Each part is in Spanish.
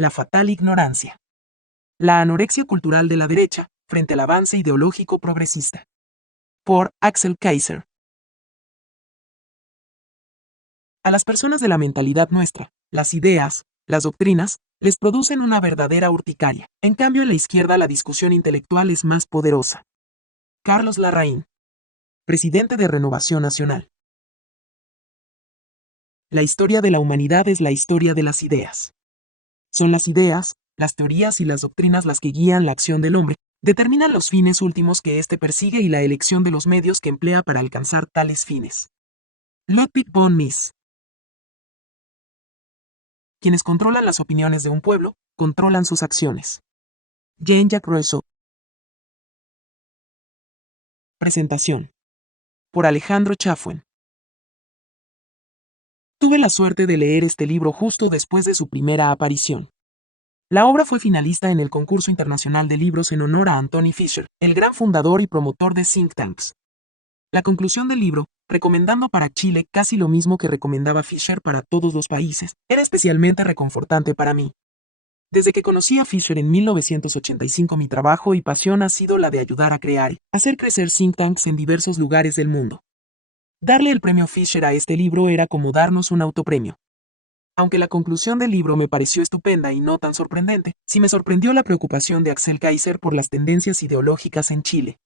La fatal ignorancia. La anorexia cultural de la derecha frente al avance ideológico progresista. Por Axel Kaiser. A las personas de la mentalidad nuestra, las ideas, las doctrinas, les producen una verdadera urticaria. En cambio, en la izquierda la discusión intelectual es más poderosa. Carlos Larraín, presidente de Renovación Nacional. La historia de la humanidad es la historia de las ideas. Son las ideas, las teorías y las doctrinas las que guían la acción del hombre, determinan los fines últimos que éste persigue y la elección de los medios que emplea para alcanzar tales fines. Ludwig von Mises. Quienes controlan las opiniones de un pueblo, controlan sus acciones. Jean-Jacques Rousseau. Presentación. Por Alejandro Chafuen. Tuve la suerte de leer este libro justo después de su primera aparición. La obra fue finalista en el concurso internacional de libros en honor a Anthony Fisher, el gran fundador y promotor de think tanks. La conclusión del libro, recomendando para Chile casi lo mismo que recomendaba Fisher para todos los países, era especialmente reconfortante para mí. Desde que conocí a Fisher en 1985, mi trabajo y pasión ha sido la de ayudar a crear y hacer crecer think tanks en diversos lugares del mundo. Darle el premio Fisher a este libro era como darnos un autopremio. Aunque la conclusión del libro me pareció estupenda y no tan sorprendente, sí me sorprendió la preocupación de Axel Kaiser por las tendencias ideológicas en Chile.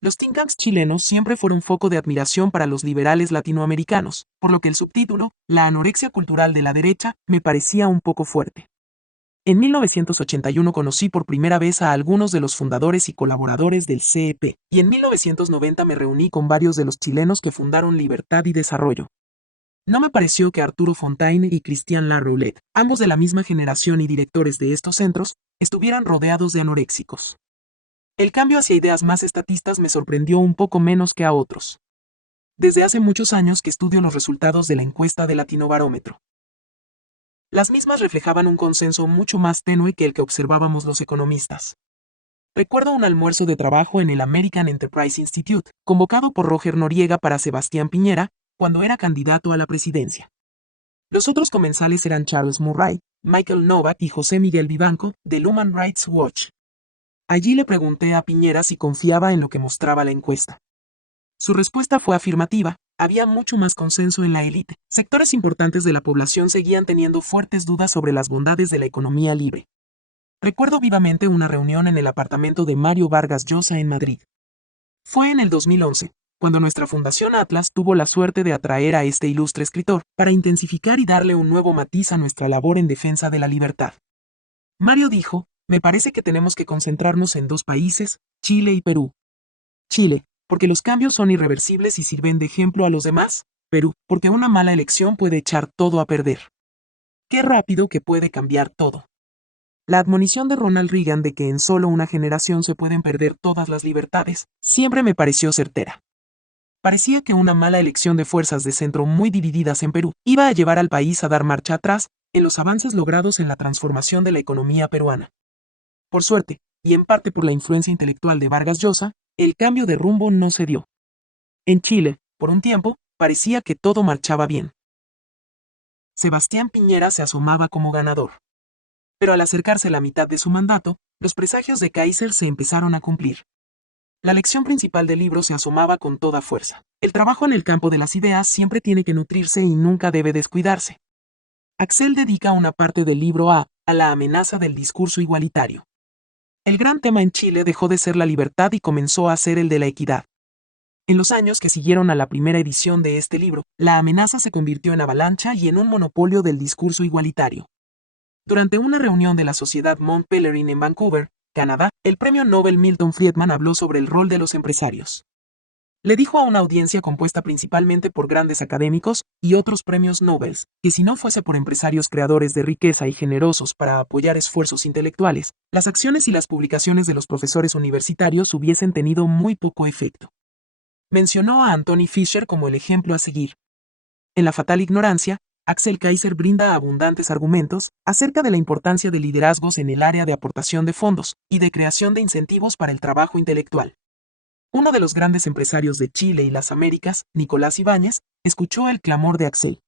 Los think tanks chilenos siempre fueron foco de admiración para los liberales latinoamericanos, por lo que el subtítulo, La anorexia cultural de la derecha, me parecía un poco fuerte. En 1981 conocí por primera vez a algunos de los fundadores y colaboradores del CEP, y en 1990 me reuní con varios de los chilenos que fundaron Libertad y Desarrollo. No me pareció que Arturo Fontaine y Christian Laroulet, ambos de la misma generación y directores de estos centros, estuvieran rodeados de anoréxicos. El cambio hacia ideas más estatistas me sorprendió un poco menos que a otros. Desde hace muchos años que estudio los resultados de la encuesta de Latinobarómetro. Las mismas reflejaban un consenso mucho más tenue que el que observábamos los economistas. Recuerdo un almuerzo de trabajo en el American Enterprise Institute, convocado por Roger Noriega para Sebastián Piñera, cuando era candidato a la presidencia. Los otros comensales eran Charles Murray, Michael Novak y José Miguel Vivanco, del Human Rights Watch. Allí le pregunté a Piñera si confiaba en lo que mostraba la encuesta. Su respuesta fue afirmativa. Había mucho más consenso en la élite. Sectores importantes de la población seguían teniendo fuertes dudas sobre las bondades de la economía libre. Recuerdo vivamente una reunión en el apartamento de Mario Vargas Llosa en Madrid. Fue en el 2011, cuando nuestra Fundación Atlas tuvo la suerte de atraer a este ilustre escritor para intensificar y darle un nuevo matiz a nuestra labor en defensa de la libertad. Mario dijo, me parece que tenemos que concentrarnos en dos países, Chile y Perú. Chile, porque los cambios son irreversibles y sirven de ejemplo a los demás. Perú, porque una mala elección puede echar todo a perder. Qué rápido que puede cambiar todo. La admonición de Ronald Reagan de que en solo una generación se pueden perder todas las libertades, siempre me pareció certera. Parecía que una mala elección de fuerzas de centro muy divididas en Perú iba a llevar al país a dar marcha atrás en los avances logrados en la transformación de la economía peruana. Por suerte, y en parte por la influencia intelectual de Vargas Llosa, el cambio de rumbo no se dio. En Chile, por un tiempo, parecía que todo marchaba bien. Sebastián Piñera se asomaba como ganador. Pero al acercarse la mitad de su mandato, los presagios de Kaiser se empezaron a cumplir. La lección principal del libro se asomaba con toda fuerza. El trabajo en el campo de las ideas siempre tiene que nutrirse y nunca debe descuidarse. Axel dedica una parte del libro a la amenaza del discurso igualitario. El gran tema en Chile dejó de ser la libertad y comenzó a ser el de la equidad. En los años que siguieron a la primera edición de este libro, la amenaza se convirtió en avalancha y en un monopolio del discurso igualitario. Durante una reunión de la Sociedad Mont Pelerin en Vancouver, Canadá, el premio Nobel Milton Friedman habló sobre el rol de los empresarios. Le dijo a una audiencia compuesta principalmente por grandes académicos y otros premios Nobel, que si no fuese por empresarios creadores de riqueza y generosos para apoyar esfuerzos intelectuales, las acciones y las publicaciones de los profesores universitarios hubiesen tenido muy poco efecto. Mencionó a Anthony Fisher como el ejemplo a seguir. En La fatal ignorancia, Axel Kaiser brinda abundantes argumentos acerca de la importancia de liderazgos en el área de aportación de fondos y de creación de incentivos para el trabajo intelectual. Uno de los grandes empresarios de Chile y las Américas, Nicolás Ibáñez, escuchó el clamor de Axel.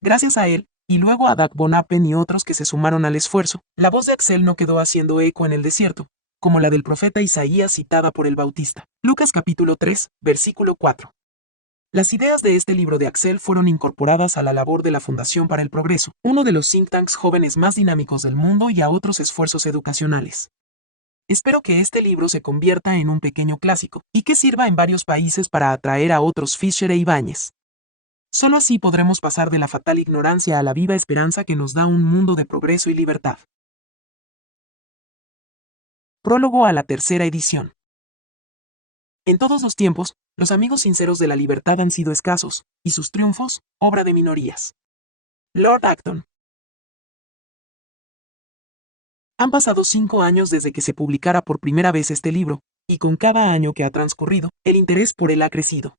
Gracias a él, y luego a Dag von Appen y otros que se sumaron al esfuerzo, la voz de Axel no quedó haciendo eco en el desierto, como la del profeta Isaías citada por el Bautista. Lucas capítulo 3, versículo 4. Las ideas de este libro de Axel fueron incorporadas a la labor de la Fundación para el Progreso, uno de los think tanks jóvenes más dinámicos del mundo, y a otros esfuerzos educacionales. Espero que este libro se convierta en un pequeño clásico, y que sirva en varios países para atraer a otros Fisher e Ibáñez. Solo así podremos pasar de la fatal ignorancia a la viva esperanza que nos da un mundo de progreso y libertad. Prólogo a la tercera edición. En todos los tiempos, los amigos sinceros de la libertad han sido escasos, y sus triunfos, obra de minorías. Lord Acton. Han pasado 5 años desde que se publicara por primera vez este libro, y con cada año que ha transcurrido, el interés por él ha crecido.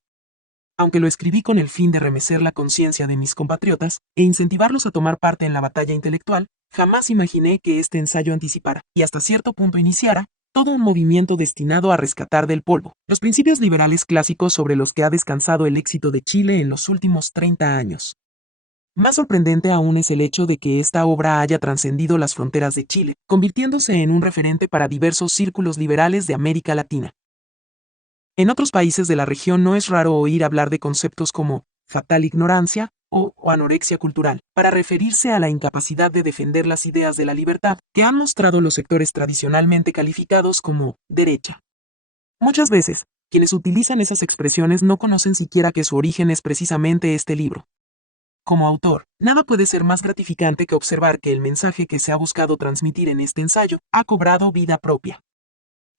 Aunque lo escribí con el fin de remecer la conciencia de mis compatriotas e incentivarlos a tomar parte en la batalla intelectual, jamás imaginé que este ensayo anticipara, y hasta cierto punto iniciara, todo un movimiento destinado a rescatar del polvo los principios liberales clásicos sobre los que ha descansado el éxito de Chile en los últimos 30 años. Más sorprendente aún es el hecho de que esta obra haya trascendido las fronteras de Chile, convirtiéndose en un referente para diversos círculos liberales de América Latina. En otros países de la región no es raro oír hablar de conceptos como fatal ignorancia o anorexia cultural, para referirse a la incapacidad de defender las ideas de la libertad que han mostrado los sectores tradicionalmente calificados como derecha. Muchas veces, quienes utilizan esas expresiones no conocen siquiera que su origen es precisamente este libro. Como autor, nada puede ser más gratificante que observar que el mensaje que se ha buscado transmitir en este ensayo ha cobrado vida propia.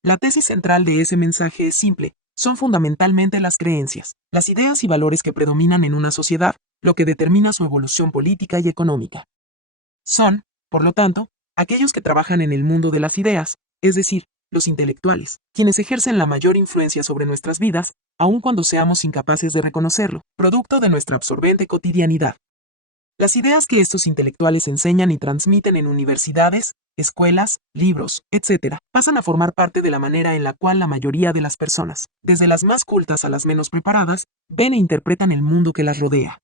La tesis central de ese mensaje es simple: son fundamentalmente las creencias, las ideas y valores que predominan en una sociedad, lo que determina su evolución política y económica. Son, por lo tanto, aquellos que trabajan en el mundo de las ideas, es decir, los intelectuales, quienes ejercen la mayor influencia sobre nuestras vidas, aun cuando seamos incapaces de reconocerlo, producto de nuestra absorbente cotidianidad. Las ideas que estos intelectuales enseñan y transmiten en universidades, escuelas, libros, etc., pasan a formar parte de la manera en la cual la mayoría de las personas, desde las más cultas a las menos preparadas, ven e interpretan el mundo que las rodea.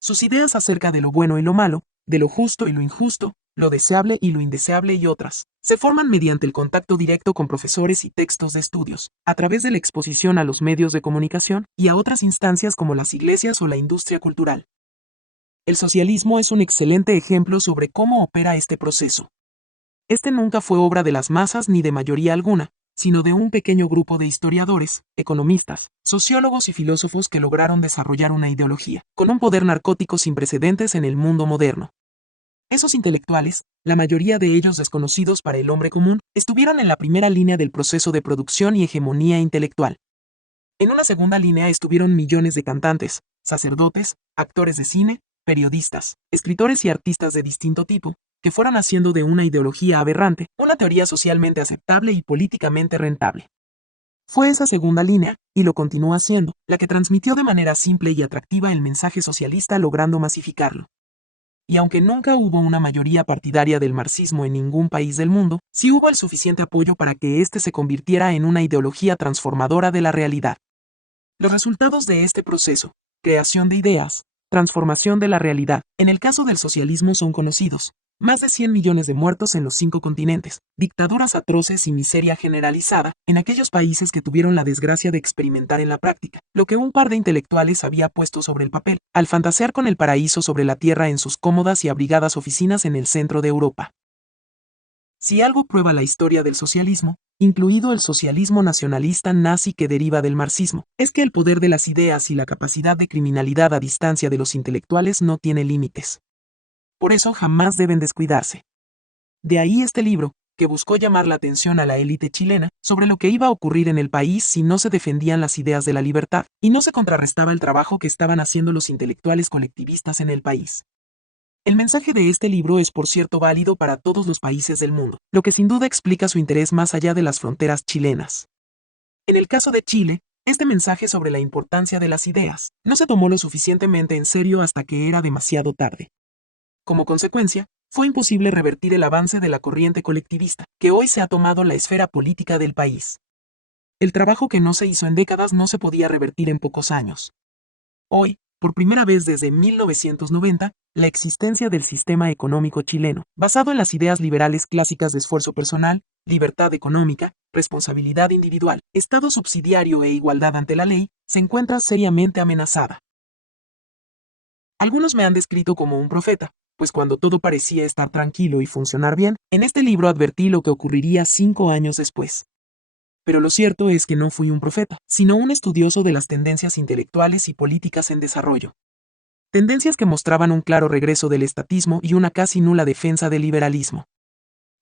Sus ideas acerca de lo bueno y lo malo, de lo justo y lo injusto, lo deseable y lo indeseable y otras, se forman mediante el contacto directo con profesores y textos de estudios, a través de la exposición a los medios de comunicación y a otras instancias como las iglesias o la industria cultural. El socialismo es un excelente ejemplo sobre cómo opera este proceso. Este nunca fue obra de las masas ni de mayoría alguna, sino de un pequeño grupo de historiadores, economistas, sociólogos y filósofos que lograron desarrollar una ideología, con un poder narcótico sin precedentes en el mundo moderno. Esos intelectuales, la mayoría de ellos desconocidos para el hombre común, estuvieron en la primera línea del proceso de producción y hegemonía intelectual. En una segunda línea estuvieron millones de cantantes, sacerdotes, actores de cine, periodistas, escritores y artistas de distinto tipo, que fueron haciendo de una ideología aberrante una teoría socialmente aceptable y políticamente rentable. Fue esa segunda línea, y lo continúa haciendo, la que transmitió de manera simple y atractiva el mensaje socialista, logrando masificarlo. Y aunque nunca hubo una mayoría partidaria del marxismo en ningún país del mundo, sí hubo el suficiente apoyo para que éste se convirtiera en una ideología transformadora de la realidad. Los resultados de este proceso, creación de ideas, transformación de la realidad, en el caso del socialismo son conocidos: más de 100 millones de muertos en los 5 continentes, dictaduras atroces y miseria generalizada en aquellos países que tuvieron la desgracia de experimentar en la práctica lo que un par de intelectuales había puesto sobre el papel, al fantasear con el paraíso sobre la tierra en sus cómodas y abrigadas oficinas en el centro de Europa. Si algo prueba la historia del socialismo, incluido el socialismo nacionalista nazi que deriva del marxismo, es que el poder de las ideas y la capacidad de criminalidad a distancia de los intelectuales no tiene límites. Por eso jamás deben descuidarse. De ahí este libro, que buscó llamar la atención a la élite chilena sobre lo que iba a ocurrir en el país si no se defendían las ideas de la libertad y no se contrarrestaba el trabajo que estaban haciendo los intelectuales colectivistas en el país. El mensaje de este libro es, por cierto, válido para todos los países del mundo, lo que sin duda explica su interés más allá de las fronteras chilenas. En el caso de Chile, este mensaje sobre la importancia de las ideas no se tomó lo suficientemente en serio hasta que era demasiado tarde. Como consecuencia, fue imposible revertir el avance de la corriente colectivista, que hoy se ha tomado la esfera política del país. El trabajo que no se hizo en décadas no se podía revertir en pocos años. Hoy, por primera vez desde 1990, la existencia del sistema económico chileno, basado en las ideas liberales clásicas de esfuerzo personal, libertad económica, responsabilidad individual, Estado subsidiario e igualdad ante la ley, se encuentra seriamente amenazada. Algunos me han descrito como un profeta, pues cuando todo parecía estar tranquilo y funcionar bien, en este libro advertí lo que ocurriría 5 años después. Pero lo cierto es que no fui un profeta, sino un estudioso de las tendencias intelectuales y políticas en desarrollo. Tendencias que mostraban un claro regreso del estatismo y una casi nula defensa del liberalismo.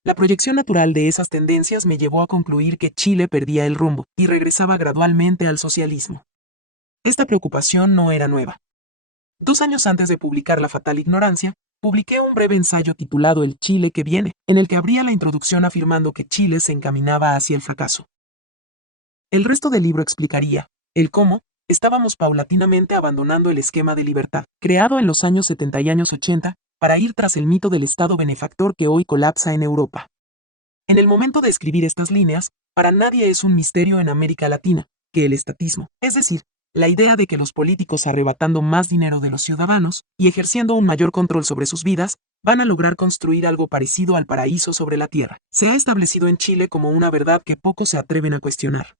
La proyección natural de esas tendencias me llevó a concluir que Chile perdía el rumbo y regresaba gradualmente al socialismo. Esta preocupación no era nueva. 2 años antes de publicar La fatal ignorancia, publiqué un breve ensayo titulado El Chile que viene, en el que abría la introducción afirmando que Chile se encaminaba hacia el fracaso. El resto del libro explicaría el cómo estábamos paulatinamente abandonando el esquema de libertad, creado en los años 70 y años 80, para ir tras el mito del Estado benefactor que hoy colapsa en Europa. En el momento de escribir estas líneas, para nadie es un misterio en América Latina que el estatismo, es decir, la idea de que los políticos arrebatando más dinero de los ciudadanos y ejerciendo un mayor control sobre sus vidas, van a lograr construir algo parecido al paraíso sobre la tierra, se ha establecido en Chile como una verdad que pocos se atreven a cuestionar.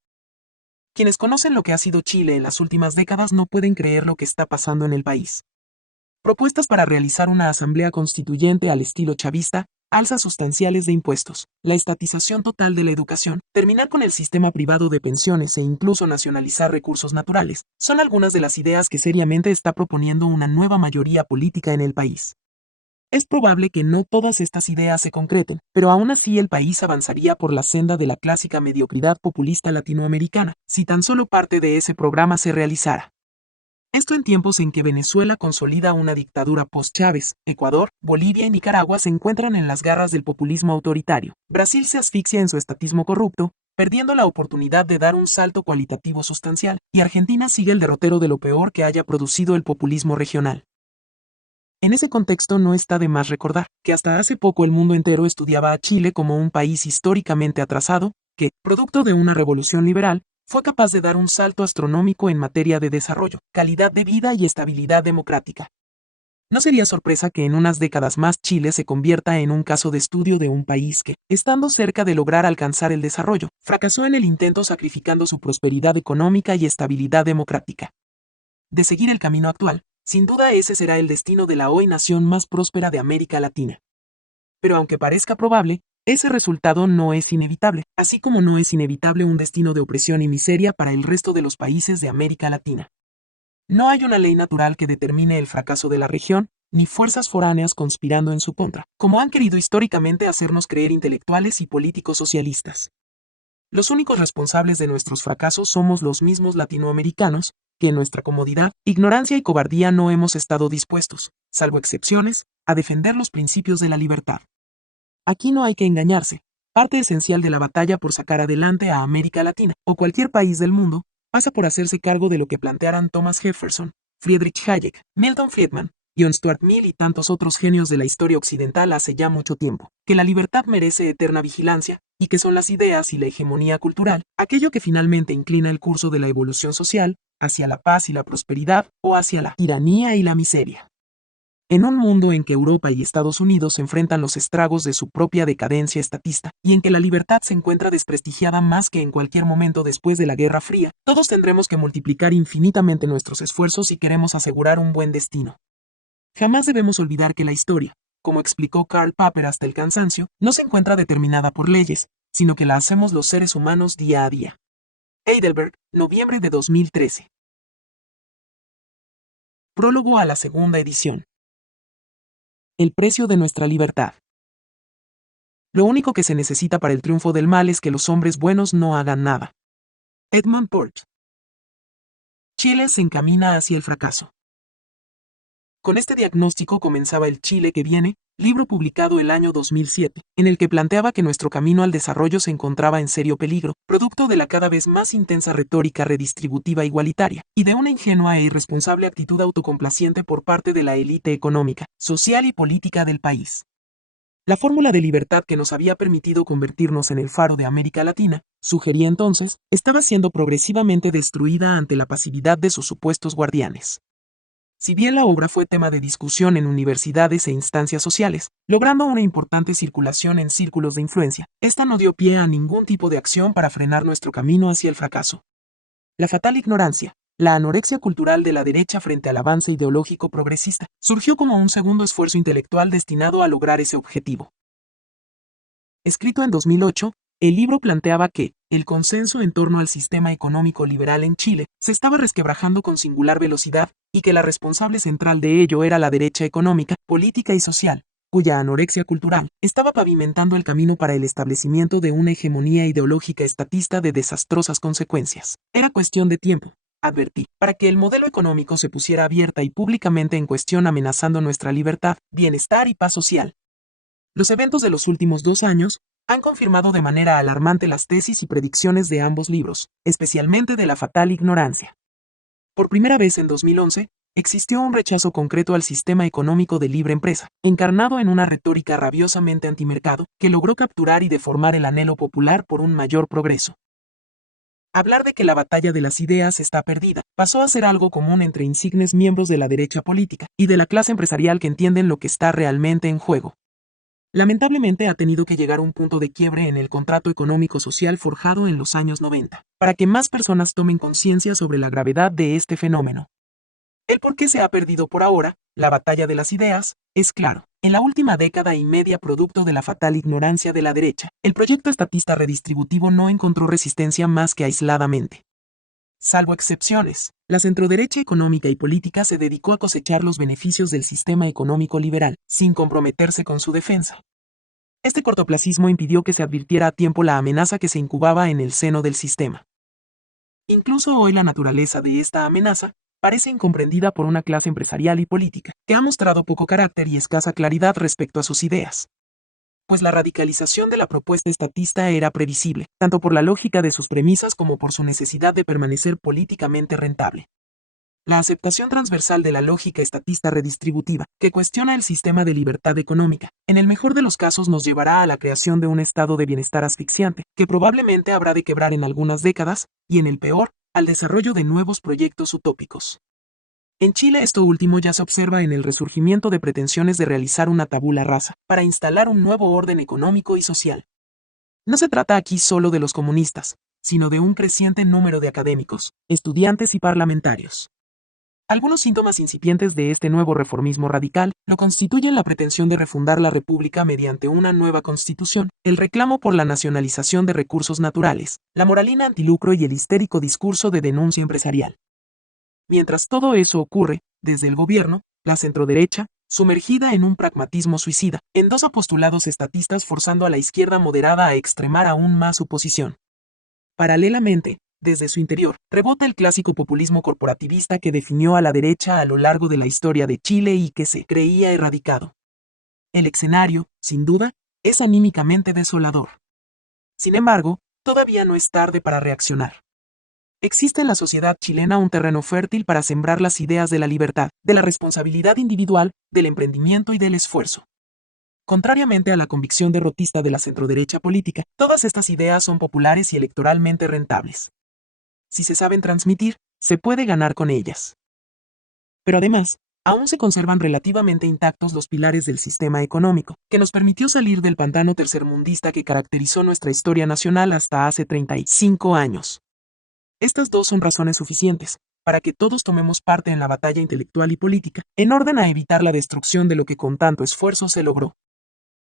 Quienes conocen lo que ha sido Chile en las últimas décadas no pueden creer lo que está pasando en el país. Propuestas para realizar una asamblea constituyente al estilo chavista, alzas sustanciales de impuestos, la estatización total de la educación, terminar con el sistema privado de pensiones e incluso nacionalizar recursos naturales, son algunas de las ideas que seriamente está proponiendo una nueva mayoría política en el país. Es probable que no todas estas ideas se concreten, pero aún así el país avanzaría por la senda de la clásica mediocridad populista latinoamericana, si tan solo parte de ese programa se realizara. Esto en tiempos en que Venezuela consolida una dictadura post-Chávez, Ecuador, Bolivia y Nicaragua se encuentran en las garras del populismo autoritario, Brasil se asfixia en su estatismo corrupto, perdiendo la oportunidad de dar un salto cualitativo sustancial, y Argentina sigue el derrotero de lo peor que haya producido el populismo regional. En ese contexto no está de más recordar que hasta hace poco el mundo entero estudiaba a Chile como un país históricamente atrasado, que, producto de una revolución liberal, fue capaz de dar un salto astronómico en materia de desarrollo, calidad de vida y estabilidad democrática. No sería sorpresa que en unas décadas más Chile se convierta en un caso de estudio de un país que, estando cerca de lograr alcanzar el desarrollo, fracasó en el intento sacrificando su prosperidad económica y estabilidad democrática. De seguir el camino actual, sin duda ese será el destino de la hoy nación más próspera de América Latina. Pero aunque parezca probable, ese resultado no es inevitable, así como no es inevitable un destino de opresión y miseria para el resto de los países de América Latina. No hay una ley natural que determine el fracaso de la región, ni fuerzas foráneas conspirando en su contra, como han querido históricamente hacernos creer intelectuales y políticos socialistas. Los únicos responsables de nuestros fracasos somos los mismos latinoamericanos, que en nuestra comodidad, ignorancia y cobardía no hemos estado dispuestos, salvo excepciones, a defender los principios de la libertad. Aquí no hay que engañarse. Parte esencial de la batalla por sacar adelante a América Latina, o cualquier país del mundo, pasa por hacerse cargo de lo que plantearan Thomas Jefferson, Friedrich Hayek, Milton Friedman, John Stuart Mill y tantos otros genios de la historia occidental hace ya mucho tiempo, que la libertad merece eterna vigilancia, y que son las ideas y la hegemonía cultural, aquello que finalmente inclina el curso de la evolución social, hacia la paz y la prosperidad, o hacia la tiranía y la miseria. En un mundo en que Europa y Estados Unidos enfrentan los estragos de su propia decadencia estatista, y en que la libertad se encuentra desprestigiada más que en cualquier momento después de la Guerra Fría, todos tendremos que multiplicar infinitamente nuestros esfuerzos si queremos asegurar un buen destino. Jamás debemos olvidar que la historia, como explicó Karl Popper hasta el cansancio, no se encuentra determinada por leyes, sino que la hacemos los seres humanos día a día. Heidelberg, noviembre de 2013. Prólogo a la segunda edición. El precio de nuestra libertad. Lo único que se necesita para el triunfo del mal es que los hombres buenos no hagan nada. Edmund Burke. Chile se encamina hacia el fracaso. Con este diagnóstico comenzaba El Chile que viene, libro publicado el año 2007, en el que planteaba que nuestro camino al desarrollo se encontraba en serio peligro, producto de la cada vez más intensa retórica redistributiva igualitaria, y de una ingenua e irresponsable actitud autocomplaciente por parte de la élite económica, social y política del país. La fórmula de libertad que nos había permitido convertirnos en el faro de América Latina, sugería entonces, estaba siendo progresivamente destruida ante la pasividad de sus supuestos guardianes. Si bien la obra fue tema de discusión en universidades e instancias sociales, logrando una importante circulación en círculos de influencia, esta no dio pie a ningún tipo de acción para frenar nuestro camino hacia el fracaso. La fatal ignorancia, la anorexia cultural de la derecha frente al avance ideológico progresista, surgió como un segundo esfuerzo intelectual destinado a lograr ese objetivo. Escrito en 2008, el libro planteaba que el consenso en torno al sistema económico liberal en Chile se estaba resquebrajando con singular velocidad y que la responsable central de ello era la derecha económica, política y social, cuya anorexia cultural estaba pavimentando el camino para el establecimiento de una hegemonía ideológica estatista de desastrosas consecuencias. Era cuestión de tiempo, advertí, para que el modelo económico se pusiera abierta y públicamente en cuestión, amenazando nuestra libertad, bienestar y paz social. Los eventos de los últimos 2 años han confirmado de manera alarmante las tesis y predicciones de ambos libros, especialmente de la fatal ignorancia. Por primera vez en 2011, existió un rechazo concreto al sistema económico de libre empresa, encarnado en una retórica rabiosamente antimercado, que logró capturar y deformar el anhelo popular por un mayor progreso. Hablar de que la batalla de las ideas está perdida pasó a ser algo común entre insignes miembros de la derecha política y de la clase empresarial que entienden lo que está realmente en juego. Lamentablemente ha tenido que llegar un punto de quiebre en el contrato económico-social forjado en los años 90, para que más personas tomen conciencia sobre la gravedad de este fenómeno. El por qué se ha perdido por ahora, la batalla de las ideas, es claro. En la última década y media, producto de la fatal ignorancia de la derecha, el proyecto estatista redistributivo no encontró resistencia más que aisladamente. Salvo excepciones, la centroderecha económica y política se dedicó a cosechar los beneficios del sistema económico liberal, sin comprometerse con su defensa. Este cortoplacismo impidió que se advirtiera a tiempo la amenaza que se incubaba en el seno del sistema. Incluso hoy la naturaleza de esta amenaza parece incomprendida por una clase empresarial y política, que ha mostrado poco carácter y escasa claridad respecto a sus ideas. Pues la radicalización de la propuesta estatista era previsible, tanto por la lógica de sus premisas como por su necesidad de permanecer políticamente rentable. La aceptación transversal de la lógica estatista redistributiva, que cuestiona el sistema de libertad económica, en el mejor de los casos nos llevará a la creación de un estado de bienestar asfixiante, que probablemente habrá de quebrar en algunas décadas, y en el peor, al desarrollo de nuevos proyectos utópicos. En Chile esto último ya se observa en el resurgimiento de pretensiones de realizar una tabula rasa, para instalar un nuevo orden económico y social. No se trata aquí solo de los comunistas, sino de un creciente número de académicos, estudiantes y parlamentarios. Algunos síntomas incipientes de este nuevo reformismo radical lo constituyen la pretensión de refundar la República mediante una nueva constitución, el reclamo por la nacionalización de recursos naturales, la moralina antilucro y el histérico discurso de denuncia empresarial. Mientras todo eso ocurre, desde el gobierno, la centroderecha, sumergida en un pragmatismo suicida, endosa postulados estatistas forzando a la izquierda moderada a extremar aún más su posición. Paralelamente, desde su interior, rebota el clásico populismo corporativista que definió a la derecha a lo largo de la historia de Chile y que se creía erradicado. El escenario, sin duda, es anímicamente desolador. Sin embargo, todavía no es tarde para reaccionar. Existe en la sociedad chilena un terreno fértil para sembrar las ideas de la libertad, de la responsabilidad individual, del emprendimiento y del esfuerzo. Contrariamente a la convicción derrotista de la centroderecha política, todas estas ideas son populares y electoralmente rentables. Si se saben transmitir, se puede ganar con ellas. Pero además, aún se conservan relativamente intactos los pilares del sistema económico, que nos permitió salir del pantano tercermundista que caracterizó nuestra historia nacional hasta hace 35 años. Estas dos son razones suficientes para que todos tomemos parte en la batalla intelectual y política, en orden a evitar la destrucción de lo que con tanto esfuerzo se logró.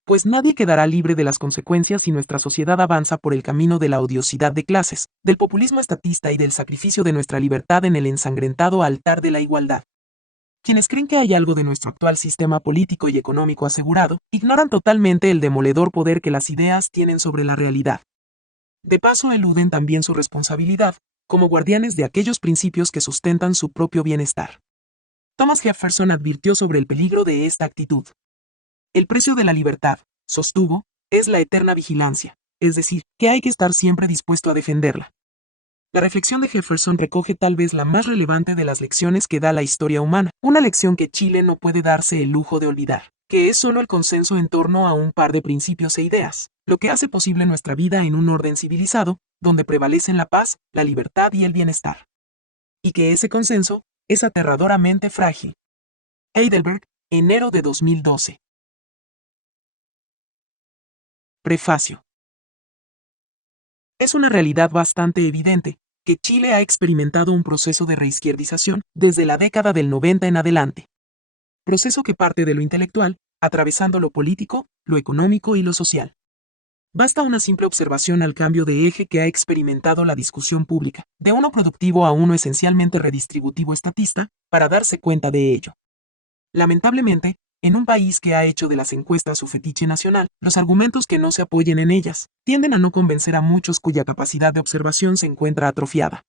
Pues nadie quedará libre de las consecuencias si nuestra sociedad avanza por el camino de la odiosidad de clases, del populismo estatista y del sacrificio de nuestra libertad en el ensangrentado altar de la igualdad. Quienes creen que hay algo de nuestro actual sistema político y económico asegurado, ignoran totalmente el demoledor poder que las ideas tienen sobre la realidad. De paso, eluden también su responsabilidad, como guardianes de aquellos principios que sustentan su propio bienestar. Thomas Jefferson advirtió sobre el peligro de esta actitud. El precio de la libertad, sostuvo, es la eterna vigilancia, es decir, que hay que estar siempre dispuesto a defenderla. La reflexión de Jefferson recoge tal vez la más relevante de las lecciones que da la historia humana, una lección que Chile no puede darse el lujo de olvidar, que es solo el consenso en torno a un par de principios e ideas, lo que hace posible nuestra vida en un orden civilizado, donde prevalecen la paz, la libertad y el bienestar. Y que ese consenso es aterradoramente frágil. Heidelberg, enero de 2012. Prefacio. Es una realidad bastante evidente que Chile ha experimentado un proceso de reizquierdización desde la década del 90 en adelante. Proceso que parte de lo intelectual, atravesando lo político, lo económico y lo social. Basta una simple observación al cambio de eje que ha experimentado la discusión pública, de uno productivo a uno esencialmente redistributivo estatista, para darse cuenta de ello. Lamentablemente, en un país que ha hecho de las encuestas su fetiche nacional, los argumentos que no se apoyen en ellas tienden a no convencer a muchos cuya capacidad de observación se encuentra atrofiada.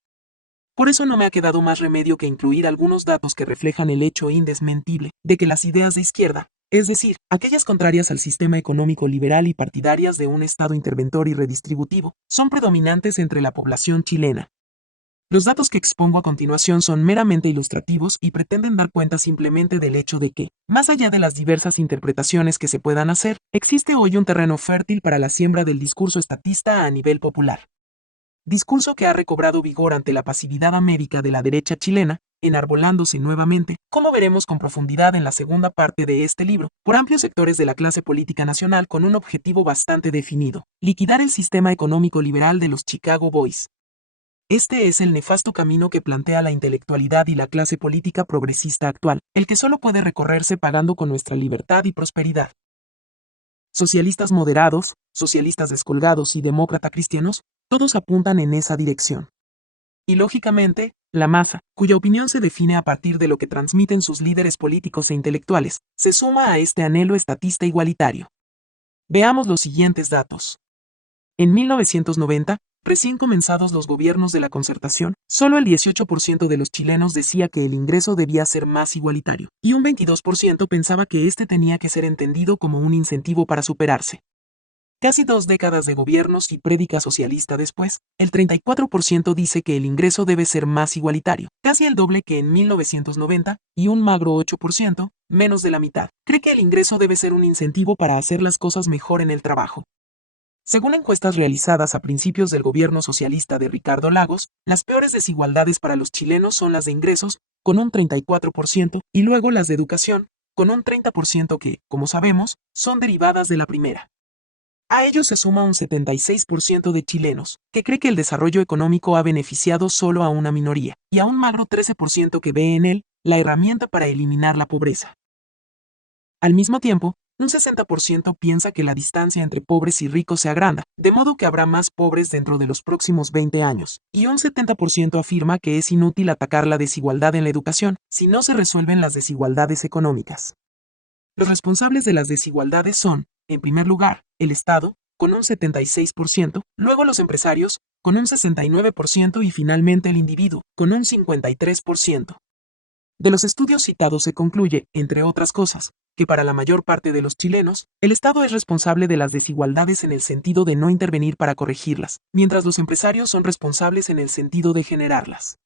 Por eso no me ha quedado más remedio que incluir algunos datos que reflejan el hecho indesmentible de que las ideas de izquierda, es decir, aquellas contrarias al sistema económico liberal y partidarias de un Estado interventor y redistributivo, son predominantes entre la población chilena. Los datos que expongo a continuación son meramente ilustrativos y pretenden dar cuenta simplemente del hecho de que, más allá de las diversas interpretaciones que se puedan hacer, existe hoy un terreno fértil para la siembra del discurso estatista a nivel popular. Discurso que ha recobrado vigor ante la pasividad amédica de la derecha chilena, enarbolándose nuevamente, como veremos con profundidad en la segunda parte de este libro, por amplios sectores de la clase política nacional con un objetivo bastante definido: liquidar el sistema económico liberal de los Chicago Boys. Este es el nefasto camino que plantea la intelectualidad y la clase política progresista actual, el que solo puede recorrerse pagando con nuestra libertad y prosperidad. Socialistas moderados, socialistas descolgados y demócrata cristianos, todos apuntan en esa dirección. Y lógicamente, la masa, cuya opinión se define a partir de lo que transmiten sus líderes políticos e intelectuales, se suma a este anhelo estatista igualitario. Veamos los siguientes datos. En 1990, recién comenzados los gobiernos de la concertación, solo el 18% de los chilenos decía que el ingreso debía ser más igualitario, y un 22% pensaba que este tenía que ser entendido como un incentivo para superarse. Casi 2 décadas de gobiernos y prédica socialista después, el 34% dice que el ingreso debe ser más igualitario, casi el doble que en 1990, y un magro 8%, menos de la mitad, cree que el ingreso debe ser un incentivo para hacer las cosas mejor en el trabajo. Según encuestas realizadas a principios del gobierno socialista de Ricardo Lagos, las peores desigualdades para los chilenos son las de ingresos, con un 34%, y luego las de educación, con un 30% que, como sabemos, son derivadas de la primera. A ello se suma un 76% de chilenos, que cree que el desarrollo económico ha beneficiado solo a una minoría, y a un magro 13% que ve en él la herramienta para eliminar la pobreza. Al mismo tiempo, un 60% piensa que la distancia entre pobres y ricos se agranda, de modo que habrá más pobres dentro de los próximos 20 años, y un 70% afirma que es inútil atacar la desigualdad en la educación si no se resuelven las desigualdades económicas. Los responsables de las desigualdades son, en primer lugar, el Estado, con un 76%, luego los empresarios, con un 69% y finalmente el individuo, con un 53%. De los estudios citados se concluye, entre otras cosas, que para la mayor parte de los chilenos, el Estado es responsable de las desigualdades en el sentido de no intervenir para corregirlas, mientras los empresarios son responsables en el sentido de generarlas.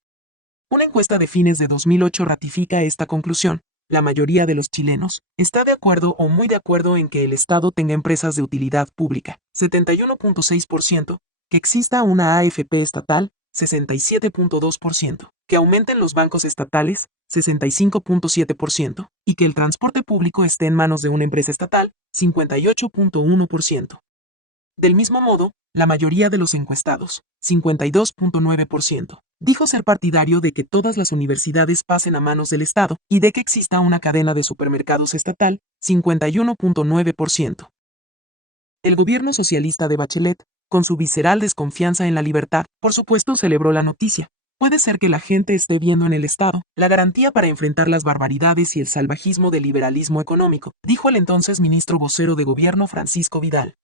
Una encuesta de fines de 2008 ratifica esta conclusión. La mayoría de los chilenos está de acuerdo o muy de acuerdo en que el Estado tenga empresas de utilidad pública, 71.6%, que exista una AFP estatal, 67.2%, que aumenten los bancos estatales, 65.7%, y que el transporte público esté en manos de una empresa estatal, 58.1%. Del mismo modo, la mayoría de los encuestados, 52.9%, dijo ser partidario de que todas las universidades pasen a manos del Estado y de que exista una cadena de supermercados estatal, 51.9%. El gobierno socialista de Bachelet, con su visceral desconfianza en la libertad, por supuesto celebró la noticia. Puede ser que la gente esté viendo en el Estado la garantía para enfrentar las barbaridades y el salvajismo del liberalismo económico, dijo el entonces ministro vocero de gobierno Francisco Vidal.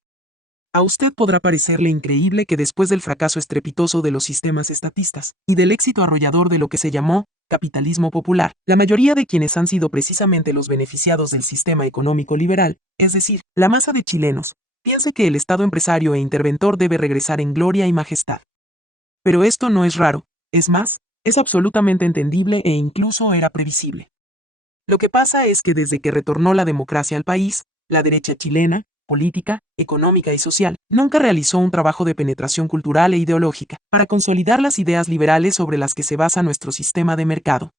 A usted podrá parecerle increíble que después del fracaso estrepitoso de los sistemas estatistas y del éxito arrollador de lo que se llamó capitalismo popular, la mayoría de quienes han sido precisamente los beneficiados del sistema económico liberal, es decir, la masa de chilenos, piense que el Estado empresario e interventor debe regresar en gloria y majestad. Pero esto no es raro, es más, es absolutamente entendible e incluso era previsible. Lo que pasa es que desde que retornó la democracia al país, la derecha chilena, política, económica y social, nunca realizó un trabajo de penetración cultural e ideológica para consolidar las ideas liberales sobre las que se basa nuestro sistema de mercado.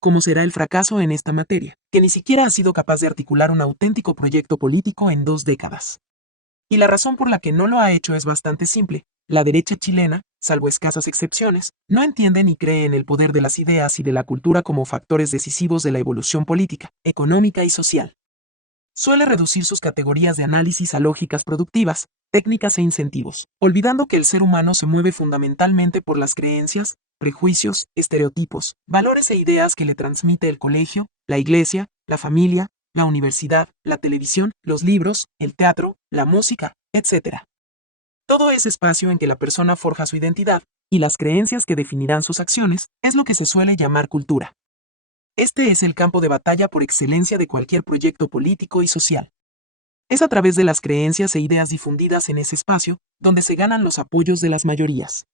como será el fracaso en esta materia, que ni siquiera ha sido capaz de articular un auténtico proyecto político en 2 décadas. Y la razón por la que no lo ha hecho es bastante simple. La derecha chilena, salvo escasas excepciones, no entiende ni cree en el poder de las ideas y de la cultura como factores decisivos de la evolución política, económica y social. Suele reducir sus categorías de análisis a lógicas productivas, técnicas e incentivos, olvidando que el ser humano se mueve fundamentalmente por las creencias, prejuicios, estereotipos, valores e ideas que le transmite el colegio, la iglesia, la familia, la universidad, la televisión, los libros, el teatro, la música, etc. Todo ese espacio en que la persona forja su identidad, y las creencias que definirán sus acciones, es lo que se suele llamar cultura. Este es el campo de batalla por excelencia de cualquier proyecto político y social. Es a través de las creencias e ideas difundidas en ese espacio donde se ganan los apoyos de las mayorías.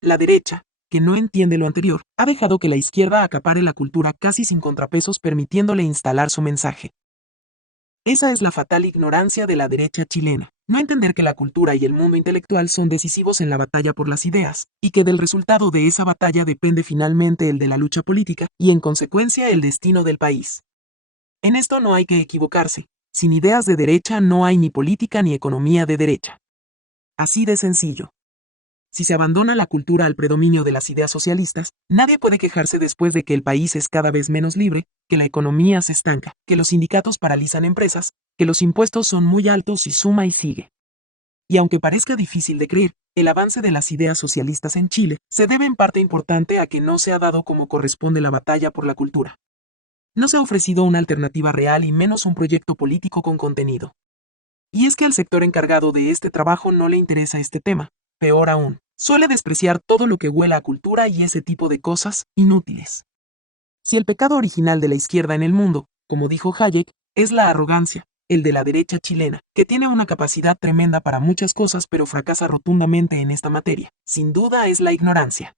La derecha, que no entiende lo anterior, ha dejado que la izquierda acapare la cultura casi sin contrapesos, permitiéndole instalar su mensaje. Esa es la fatal ignorancia de la derecha chilena. No entender que la cultura y el mundo intelectual son decisivos en la batalla por las ideas, y que del resultado de esa batalla depende finalmente el de la lucha política, y en consecuencia el destino del país. En esto no hay que equivocarse. Sin ideas de derecha no hay ni política ni economía de derecha. Así de sencillo. Si se abandona la cultura al predominio de las ideas socialistas, nadie puede quejarse después de que el país es cada vez menos libre, que la economía se estanca, que los sindicatos paralizan empresas, que los impuestos son muy altos y suma y sigue. Y aunque parezca difícil de creer, el avance de las ideas socialistas en Chile se debe en parte importante a que no se ha dado como corresponde la batalla por la cultura. No se ha ofrecido una alternativa real y menos un proyecto político con contenido. Y es que al sector encargado de este trabajo no le interesa este tema, peor aún. Suele despreciar todo lo que huela a cultura y ese tipo de cosas inútiles. Si el pecado original de la izquierda en el mundo, como dijo Hayek, es la arrogancia, el de la derecha chilena, que tiene una capacidad tremenda para muchas cosas pero fracasa rotundamente en esta materia, sin duda es la ignorancia.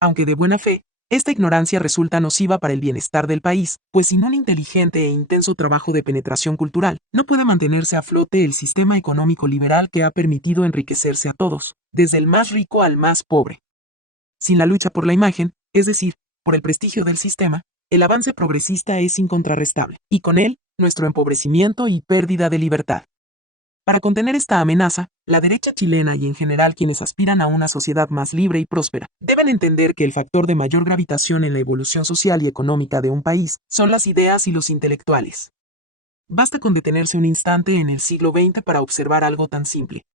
Aunque de buena fe, esta ignorancia resulta nociva para el bienestar del país, pues sin un inteligente e intenso trabajo de penetración cultural, no puede mantenerse a flote el sistema económico liberal que ha permitido enriquecerse a todos, desde el más rico al más pobre. Sin la lucha por la imagen, es decir, por el prestigio del sistema, el avance progresista es incontrarrestable, y con él, nuestro empobrecimiento y pérdida de libertad. Para contener esta amenaza, la derecha chilena y en general quienes aspiran a una sociedad más libre y próspera, deben entender que el factor de mayor gravitación en la evolución social y económica de un país son las ideas y los intelectuales. Basta con detenerse un instante en el siglo XX para observar algo tan simple.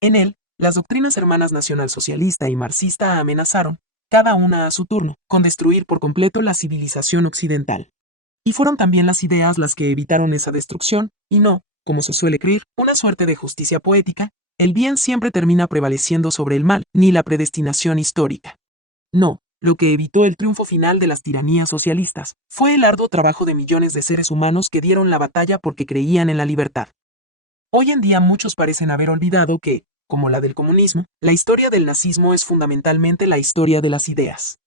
En él, las doctrinas hermanas nacionalsocialista y marxista amenazaron, cada una a su turno, con destruir por completo la civilización occidental. Y fueron también las ideas las que evitaron esa destrucción, y no, como se suele creer, una suerte de justicia poética, el bien siempre termina prevaleciendo sobre el mal, ni la predestinación histórica. No, lo que evitó el triunfo final de las tiranías socialistas fue el arduo trabajo de millones de seres humanos que dieron la batalla porque creían en la libertad. Hoy en día muchos parecen haber olvidado que, como la del comunismo, la historia del nazismo es fundamentalmente la historia de las ideas.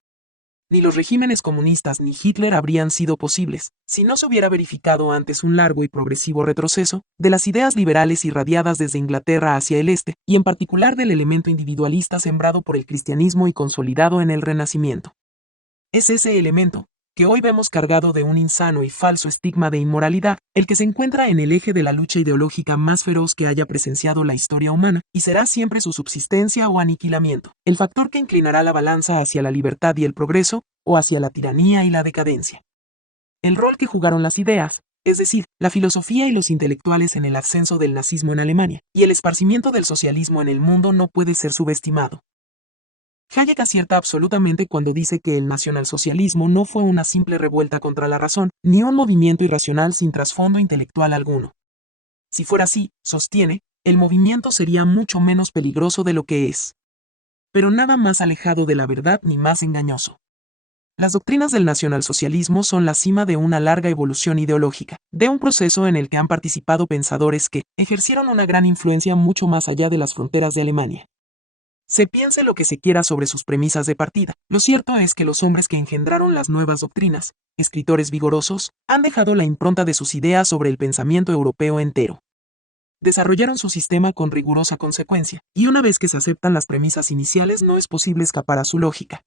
Ni los regímenes comunistas ni Hitler habrían sido posibles si no se hubiera verificado antes un largo y progresivo retroceso de las ideas liberales irradiadas desde Inglaterra hacia el este, y en particular del elemento individualista sembrado por el cristianismo y consolidado en el Renacimiento. Es ese elemento, que hoy vemos cargado de un insano y falso estigma de inmoralidad, el que se encuentra en el eje de la lucha ideológica más feroz que haya presenciado la historia humana, y será siempre su subsistencia o aniquilamiento, el factor que inclinará la balanza hacia la libertad y el progreso, o hacia la tiranía y la decadencia. El rol que jugaron las ideas, es decir, la filosofía y los intelectuales en el ascenso del nazismo en Alemania, y el esparcimiento del socialismo en el mundo no puede ser subestimado. Hayek acierta absolutamente cuando dice que el nacionalsocialismo no fue una simple revuelta contra la razón, ni un movimiento irracional sin trasfondo intelectual alguno. Si fuera así, sostiene, el movimiento sería mucho menos peligroso de lo que es. Pero nada más alejado de la verdad ni más engañoso. Las doctrinas del nacionalsocialismo son la cima de una larga evolución ideológica, de un proceso en el que han participado pensadores que ejercieron una gran influencia mucho más allá de las fronteras de Alemania. Se piense lo que se quiera sobre sus premisas de partida, lo cierto es que los hombres que engendraron las nuevas doctrinas, escritores vigorosos, han dejado la impronta de sus ideas sobre el pensamiento europeo entero. Desarrollaron su sistema con rigurosa consecuencia, y una vez que se aceptan las premisas iniciales no es posible escapar a su lógica.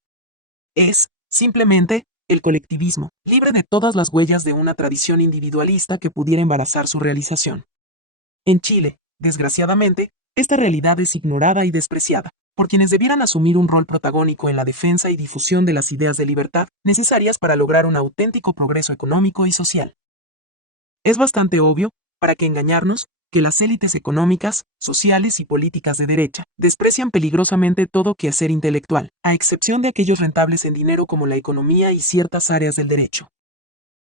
Es, Simplemente, el colectivismo, libre de todas las huellas de una tradición individualista que pudiera embarazar su realización. En Chile, desgraciadamente, esta realidad es ignorada y despreciada por quienes debieran asumir un rol protagónico en la defensa y difusión de las ideas de libertad necesarias para lograr un auténtico progreso económico y social. Es bastante obvio, para qué engañarnos, que las élites económicas, sociales y políticas de derecha desprecian peligrosamente todo quehacer intelectual, a excepción de aquellos rentables en dinero como la economía y ciertas áreas del derecho.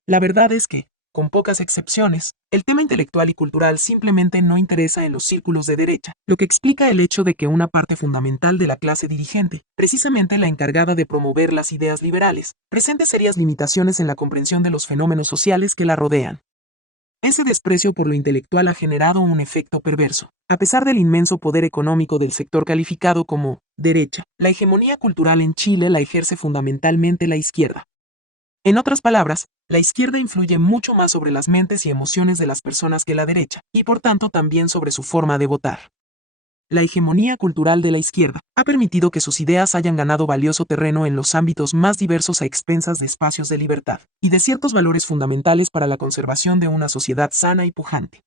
La verdad es que, con pocas excepciones, el tema intelectual y cultural simplemente no interesa en los círculos de derecha, lo que explica el hecho de que una parte fundamental de la clase dirigente, precisamente la encargada de promover las ideas liberales, presente serias limitaciones en la comprensión de los fenómenos sociales que la rodean. Ese desprecio por lo intelectual ha generado un efecto perverso. A pesar del inmenso poder económico del sector calificado como derecha, la hegemonía cultural en Chile la ejerce fundamentalmente la izquierda. En otras palabras, la izquierda influye mucho más sobre las mentes y emociones de las personas que la derecha, y por tanto también sobre su forma de votar. La hegemonía cultural de la izquierda ha permitido que sus ideas hayan ganado valioso terreno en los ámbitos más diversos a expensas de espacios de libertad y de ciertos valores fundamentales para la conservación de una sociedad sana y pujante.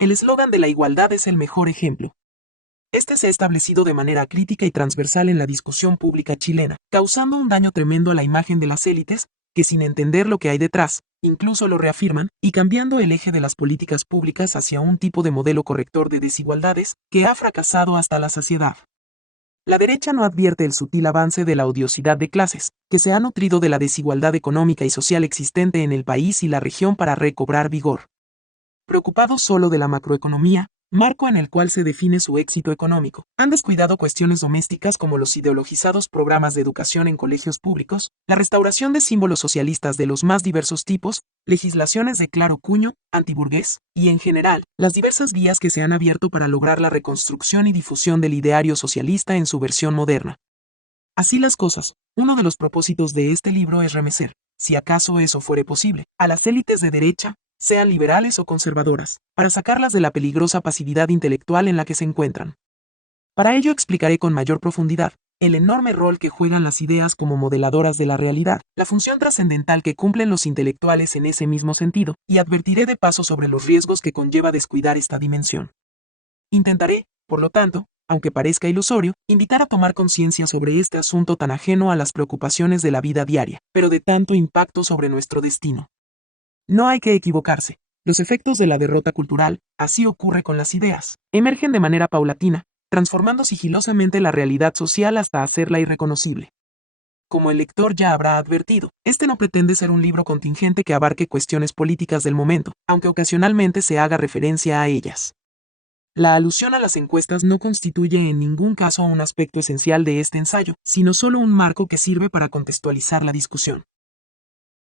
El eslogan de la igualdad es el mejor ejemplo. Este se ha establecido de manera crítica y transversal en la discusión pública chilena, causando un daño tremendo a la imagen de las élites, que sin entender lo que hay detrás, incluso lo reafirman, y cambiando el eje de las políticas públicas hacia un tipo de modelo corrector de desigualdades que ha fracasado hasta la saciedad. La derecha no advierte el sutil avance de la odiosidad de clases, que se ha nutrido de la desigualdad económica y social existente en el país y la región para recobrar vigor. Preocupados solo de la macroeconomía, marco en el cual se define su éxito económico, han descuidado cuestiones domésticas como los ideologizados programas de educación en colegios públicos, la restauración de símbolos socialistas de los más diversos tipos, legislaciones de claro cuño, antiburgués, y en general, las diversas vías que se han abierto para lograr la reconstrucción y difusión del ideario socialista en su versión moderna. Así las cosas, uno de los propósitos de este libro es remecer, si acaso eso fuere posible, a las élites de derecha, sean liberales o conservadoras, para sacarlas de la peligrosa pasividad intelectual en la que se encuentran. Para ello explicaré con mayor profundidad el enorme rol que juegan las ideas como modeladoras de la realidad, la función trascendental que cumplen los intelectuales en ese mismo sentido, y advertiré de paso sobre los riesgos que conlleva descuidar esta dimensión. Intentaré, por lo tanto, aunque parezca ilusorio, invitar a tomar conciencia sobre este asunto tan ajeno a las preocupaciones de la vida diaria, pero de tanto impacto sobre nuestro destino. No hay que equivocarse. Los efectos de la derrota cultural, así ocurre con las ideas, emergen de manera paulatina, transformando sigilosamente la realidad social hasta hacerla irreconocible. Como el lector ya habrá advertido, este no pretende ser un libro contingente que abarque cuestiones políticas del momento, aunque ocasionalmente se haga referencia a ellas. La alusión a las encuestas no constituye en ningún caso un aspecto esencial de este ensayo, sino solo un marco que sirve para contextualizar la discusión.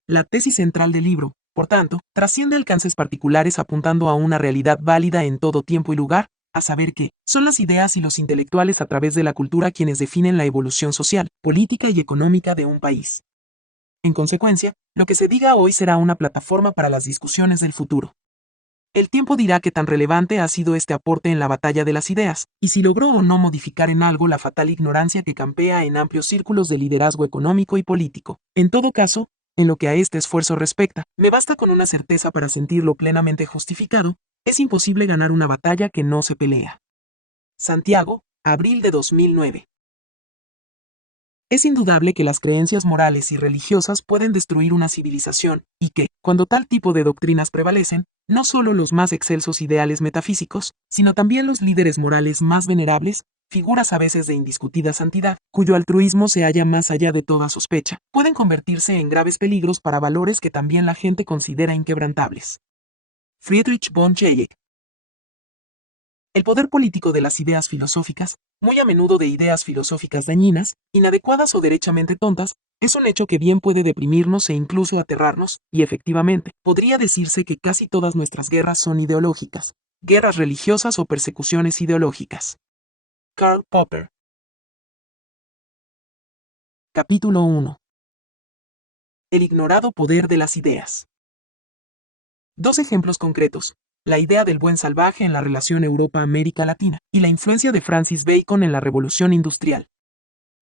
La tesis central del libro, por tanto, trasciende alcances particulares apuntando a una realidad válida en todo tiempo y lugar, a saber que son las ideas y los intelectuales a través de la cultura quienes definen la evolución social, política y económica de un país. En consecuencia, lo que se diga hoy será una plataforma para las discusiones del futuro. El tiempo dirá qué tan relevante ha sido este aporte en la batalla de las ideas, y si logró o no modificar en algo la fatal ignorancia que campea en amplios círculos de liderazgo económico y político. En todo caso, en lo que a este esfuerzo respecta, me basta con una certeza para sentirlo plenamente justificado: es imposible ganar una batalla que no se pelea. Santiago, abril de 2009. Es indudable que las creencias morales y religiosas pueden destruir una civilización, y que, cuando tal tipo de doctrinas prevalecen, no solo los más excelsos ideales metafísicos, sino también los líderes morales más venerables, figuras a veces de indiscutida santidad, cuyo altruismo se halla más allá de toda sospecha, pueden convertirse en graves peligros para valores que también la gente considera inquebrantables. Friedrich von Hayek. El poder político de las ideas filosóficas, muy a menudo de ideas filosóficas dañinas, inadecuadas o derechamente tontas, es un hecho que bien puede deprimirnos e incluso aterrarnos, y efectivamente, podría decirse que casi todas nuestras guerras son ideológicas, guerras religiosas o persecuciones ideológicas. Karl Popper. Capítulo 1. El ignorado poder de las ideas. Dos ejemplos concretos: la idea del buen salvaje en la relación Europa-América Latina, y la influencia de Francis Bacon en la Revolución Industrial.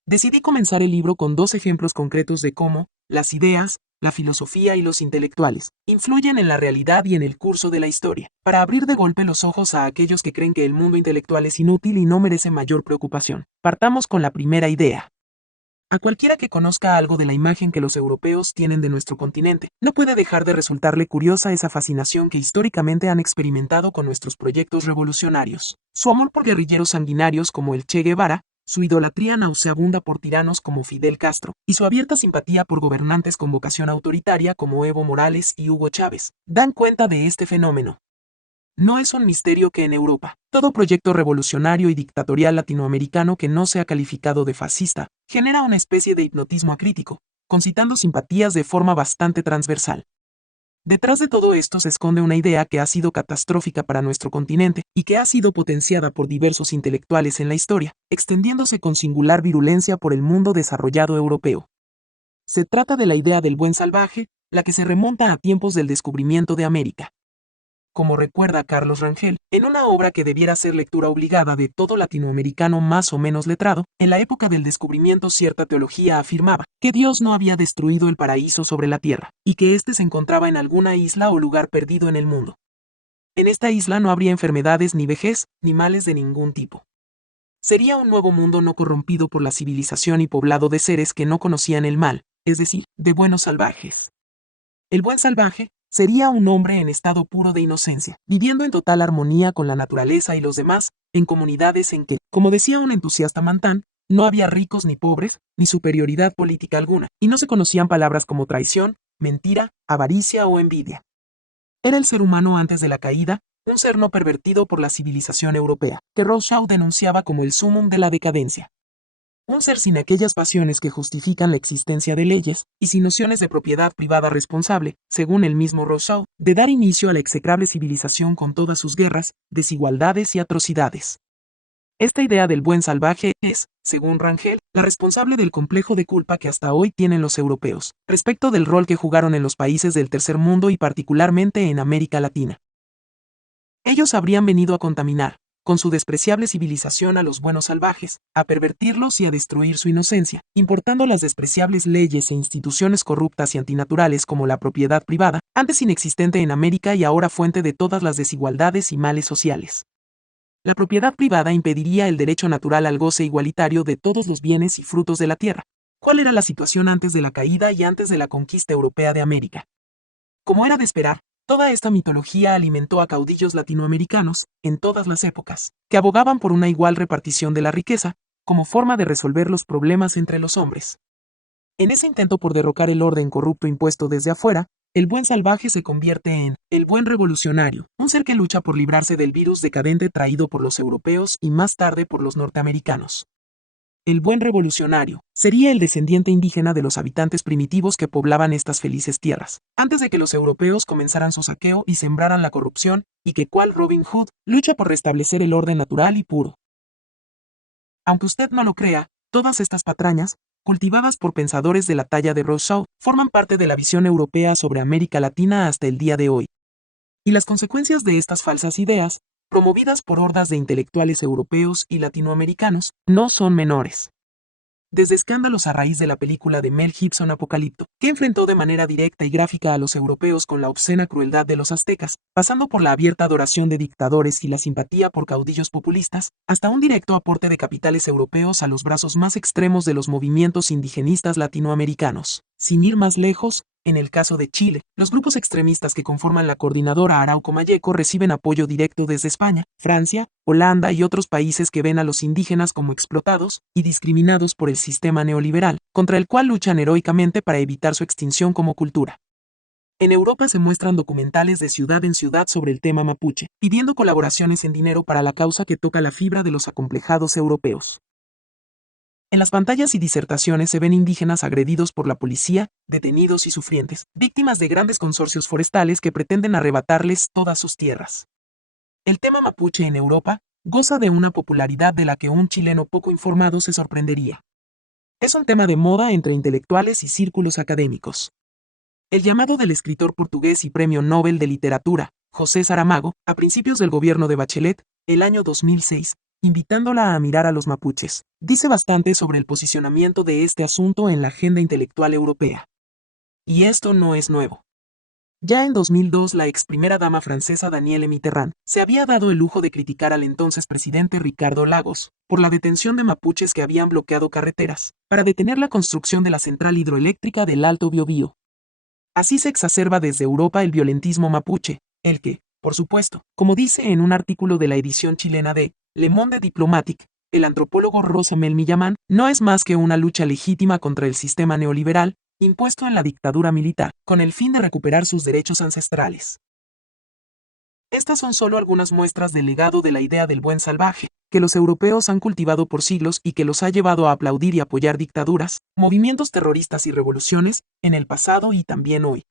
Decidí comenzar el libro con 2 ejemplos concretos de cómo las ideas, la filosofía y los intelectuales influyen en la realidad y en el curso de la historia, para abrir de golpe los ojos a aquellos que creen que el mundo intelectual es inútil y no merece mayor preocupación. Partamos con la primera idea. A cualquiera que conozca algo de la imagen que los europeos tienen de nuestro continente, no puede dejar de resultarle curiosa esa fascinación que históricamente han experimentado con nuestros proyectos revolucionarios. Su amor por guerrilleros sanguinarios como el Che Guevara, su idolatría nauseabunda por tiranos como Fidel Castro, y su abierta simpatía por gobernantes con vocación autoritaria como Evo Morales y Hugo Chávez, dan cuenta de este fenómeno. No es un misterio que en Europa, todo proyecto revolucionario y dictatorial latinoamericano que no sea calificado de fascista, genera una especie de hipnotismo acrítico, concitando simpatías de forma bastante transversal. Detrás de todo esto se esconde una idea que ha sido catastrófica para nuestro continente y que ha sido potenciada por diversos intelectuales en la historia, extendiéndose con singular virulencia por el mundo desarrollado europeo. Se trata de la idea del buen salvaje, la que se remonta a tiempos del descubrimiento de América. Como recuerda Carlos Rangel, en una obra que debiera ser lectura obligada de todo latinoamericano más o menos letrado, en la época del descubrimiento cierta teología afirmaba que Dios no había destruido el paraíso sobre la tierra, y que éste se encontraba en alguna isla o lugar perdido en el mundo. En esta isla no habría enfermedades ni vejez, ni males de ningún tipo. Sería un nuevo mundo no corrompido por la civilización y poblado de seres que no conocían el mal, es decir, de buenos salvajes. El buen salvaje sería un hombre en estado puro de inocencia, viviendo en total armonía con la naturaleza y los demás, en comunidades en que, como decía un entusiasta Mantán, no había ricos ni pobres, ni superioridad política alguna, y no se conocían palabras como traición, mentira, avaricia o envidia. Era el ser humano antes de la caída, un ser no pervertido por la civilización europea, que Rousseau denunciaba como el sumum de la decadencia. Un ser sin aquellas pasiones que justifican la existencia de leyes, y sin nociones de propiedad privada responsable, según el mismo Rousseau, de dar inicio a la execrable civilización con todas sus guerras, desigualdades y atrocidades. Esta idea del buen salvaje es, según Rangel, la responsable del complejo de culpa que hasta hoy tienen los europeos, respecto del rol que jugaron en los países del tercer mundo y particularmente en América Latina. Ellos habrían venido a contaminar, con su despreciable civilización a los buenos salvajes, a pervertirlos y a destruir su inocencia, importando las despreciables leyes e instituciones corruptas y antinaturales como la propiedad privada, antes inexistente en América y ahora fuente de todas las desigualdades y males sociales. La propiedad privada impediría el derecho natural al goce igualitario de todos los bienes y frutos de la tierra. ¿Cuál era la situación antes de la caída y antes de la conquista europea de América? Como era de esperar, toda esta mitología alimentó a caudillos latinoamericanos, en todas las épocas, que abogaban por una igual repartición de la riqueza, como forma de resolver los problemas entre los hombres. En ese intento por derrocar el orden corrupto impuesto desde afuera, el buen salvaje se convierte en el buen revolucionario, un ser que lucha por librarse del virus decadente traído por los europeos y más tarde por los norteamericanos. El buen revolucionario sería el descendiente indígena de los habitantes primitivos que poblaban estas felices tierras, antes de que los europeos comenzaran su saqueo y sembraran la corrupción, y que cual Robin Hood lucha por restablecer el orden natural y puro. Aunque usted no lo crea, todas estas patrañas, cultivadas por pensadores de la talla de Rousseau, forman parte de la visión europea sobre América Latina hasta el día de hoy. Y las consecuencias de estas falsas ideas, promovidas por hordas de intelectuales europeos y latinoamericanos, no son menores. Desde escándalos a raíz de la película de Mel Gibson Apocalipto, que enfrentó de manera directa y gráfica a los europeos con la obscena crueldad de los aztecas, pasando por la abierta adoración de dictadores y la simpatía por caudillos populistas, hasta un directo aporte de capitales europeos a los brazos más extremos de los movimientos indigenistas latinoamericanos. Sin ir más lejos, en el caso de Chile, los grupos extremistas que conforman la coordinadora Arauco Mayeco reciben apoyo directo desde España, Francia, Holanda y otros países que ven a los indígenas como explotados y discriminados por el sistema neoliberal, contra el cual luchan heroicamente para evitar su extinción como cultura. En Europa se muestran documentales de ciudad en ciudad sobre el tema mapuche, pidiendo colaboraciones en dinero para la causa que toca la fibra de los acomplejados europeos. En las pantallas y disertaciones se ven indígenas agredidos por la policía, detenidos y sufrientes, víctimas de grandes consorcios forestales que pretenden arrebatarles todas sus tierras. El tema mapuche en Europa goza de una popularidad de la que un chileno poco informado se sorprendería. Es un tema de moda entre intelectuales y círculos académicos. El llamado del escritor portugués y premio Nobel de Literatura, José Saramago, a principios del gobierno de Bachelet, el año 2006, invitándola a mirar a los mapuches. Dice bastante sobre el posicionamiento de este asunto en la agenda intelectual europea. Y esto no es nuevo. Ya en 2002 la ex primera dama francesa Danielle Mitterrand se había dado el lujo de criticar al entonces presidente Ricardo Lagos por la detención de mapuches que habían bloqueado carreteras para detener la construcción de la central hidroeléctrica del Alto Biobío. Así se exacerba desde Europa el violentismo mapuche, el que, por supuesto, como dice en un artículo de la edición chilena de Le Monde Diplomatique, el antropólogo Rosamel Millamán, no es más que una lucha legítima contra el sistema neoliberal impuesto en la dictadura militar, con el fin de recuperar sus derechos ancestrales. Estas son solo algunas muestras del legado de la idea del buen salvaje, que los europeos han cultivado por siglos y que los ha llevado a aplaudir y apoyar dictaduras, movimientos terroristas y revoluciones, en el pasado y también hoy.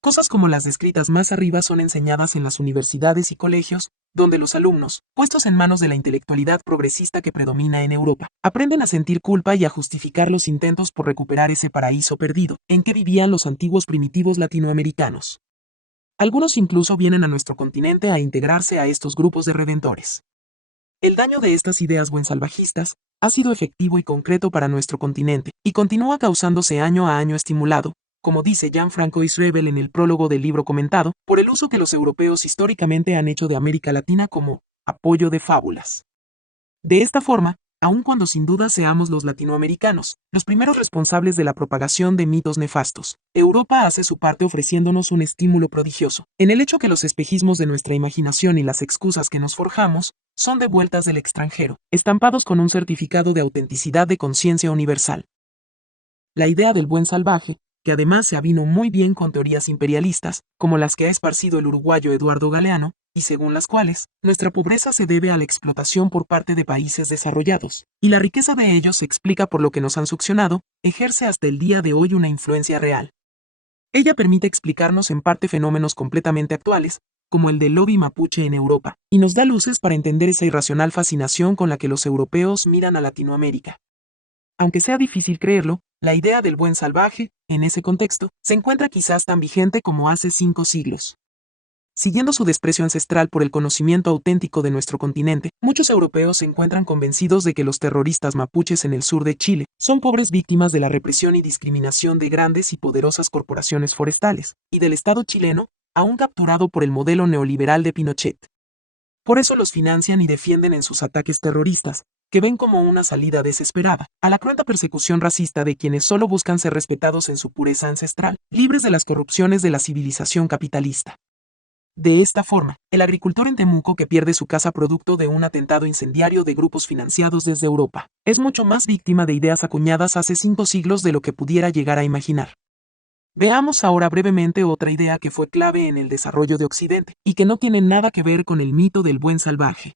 Cosas como las descritas más arriba son enseñadas en las universidades y colegios, donde los alumnos, puestos en manos de la intelectualidad progresista que predomina en Europa, aprenden a sentir culpa y a justificar los intentos por recuperar ese paraíso perdido, en que vivían los antiguos primitivos latinoamericanos. Algunos incluso vienen a nuestro continente a integrarse a estos grupos de redentores. El daño de estas ideas buensalvajistas ha sido efectivo y concreto para nuestro continente, y continúa causándose año a año estimulado, como dice Gianfranco Isrebel en el prólogo del libro comentado, por el uso que los europeos históricamente han hecho de América Latina como apoyo de fábulas. De esta forma, aun cuando sin duda seamos los latinoamericanos los primeros responsables de la propagación de mitos nefastos, Europa hace su parte ofreciéndonos un estímulo prodigioso, en el hecho que los espejismos de nuestra imaginación y las excusas que nos forjamos son devueltas del extranjero, estampados con un certificado de autenticidad de conciencia universal. La idea del buen salvaje, que además se avino muy bien con teorías imperialistas, como las que ha esparcido el uruguayo Eduardo Galeano, y según las cuales, nuestra pobreza se debe a la explotación por parte de países desarrollados, y la riqueza de ellos se explica por lo que nos han succionado, ejerce hasta el día de hoy una influencia real. Ella permite explicarnos en parte fenómenos completamente actuales, como el del lobby mapuche en Europa, y nos da luces para entender esa irracional fascinación con la que los europeos miran a Latinoamérica. Aunque sea difícil creerlo, la idea del buen salvaje, en ese contexto, se encuentra quizás tan vigente como hace 5 siglos. Siguiendo su desprecio ancestral por el conocimiento auténtico de nuestro continente, muchos europeos se encuentran convencidos de que los terroristas mapuches en el sur de Chile son pobres víctimas de la represión y discriminación de grandes y poderosas corporaciones forestales, y del Estado chileno, aún capturado por el modelo neoliberal de Pinochet. Por eso los financian y defienden en sus ataques terroristas, que ven como una salida desesperada a la cruenta persecución racista de quienes solo buscan ser respetados en su pureza ancestral, libres de las corrupciones de la civilización capitalista. De esta forma, el agricultor en Temuco que pierde su casa producto de un atentado incendiario de grupos financiados desde Europa, es mucho más víctima de ideas acuñadas hace 5 siglos de lo que pudiera llegar a imaginar. Veamos ahora brevemente otra idea que fue clave en el desarrollo de Occidente, y que no tiene nada que ver con el mito del buen salvaje.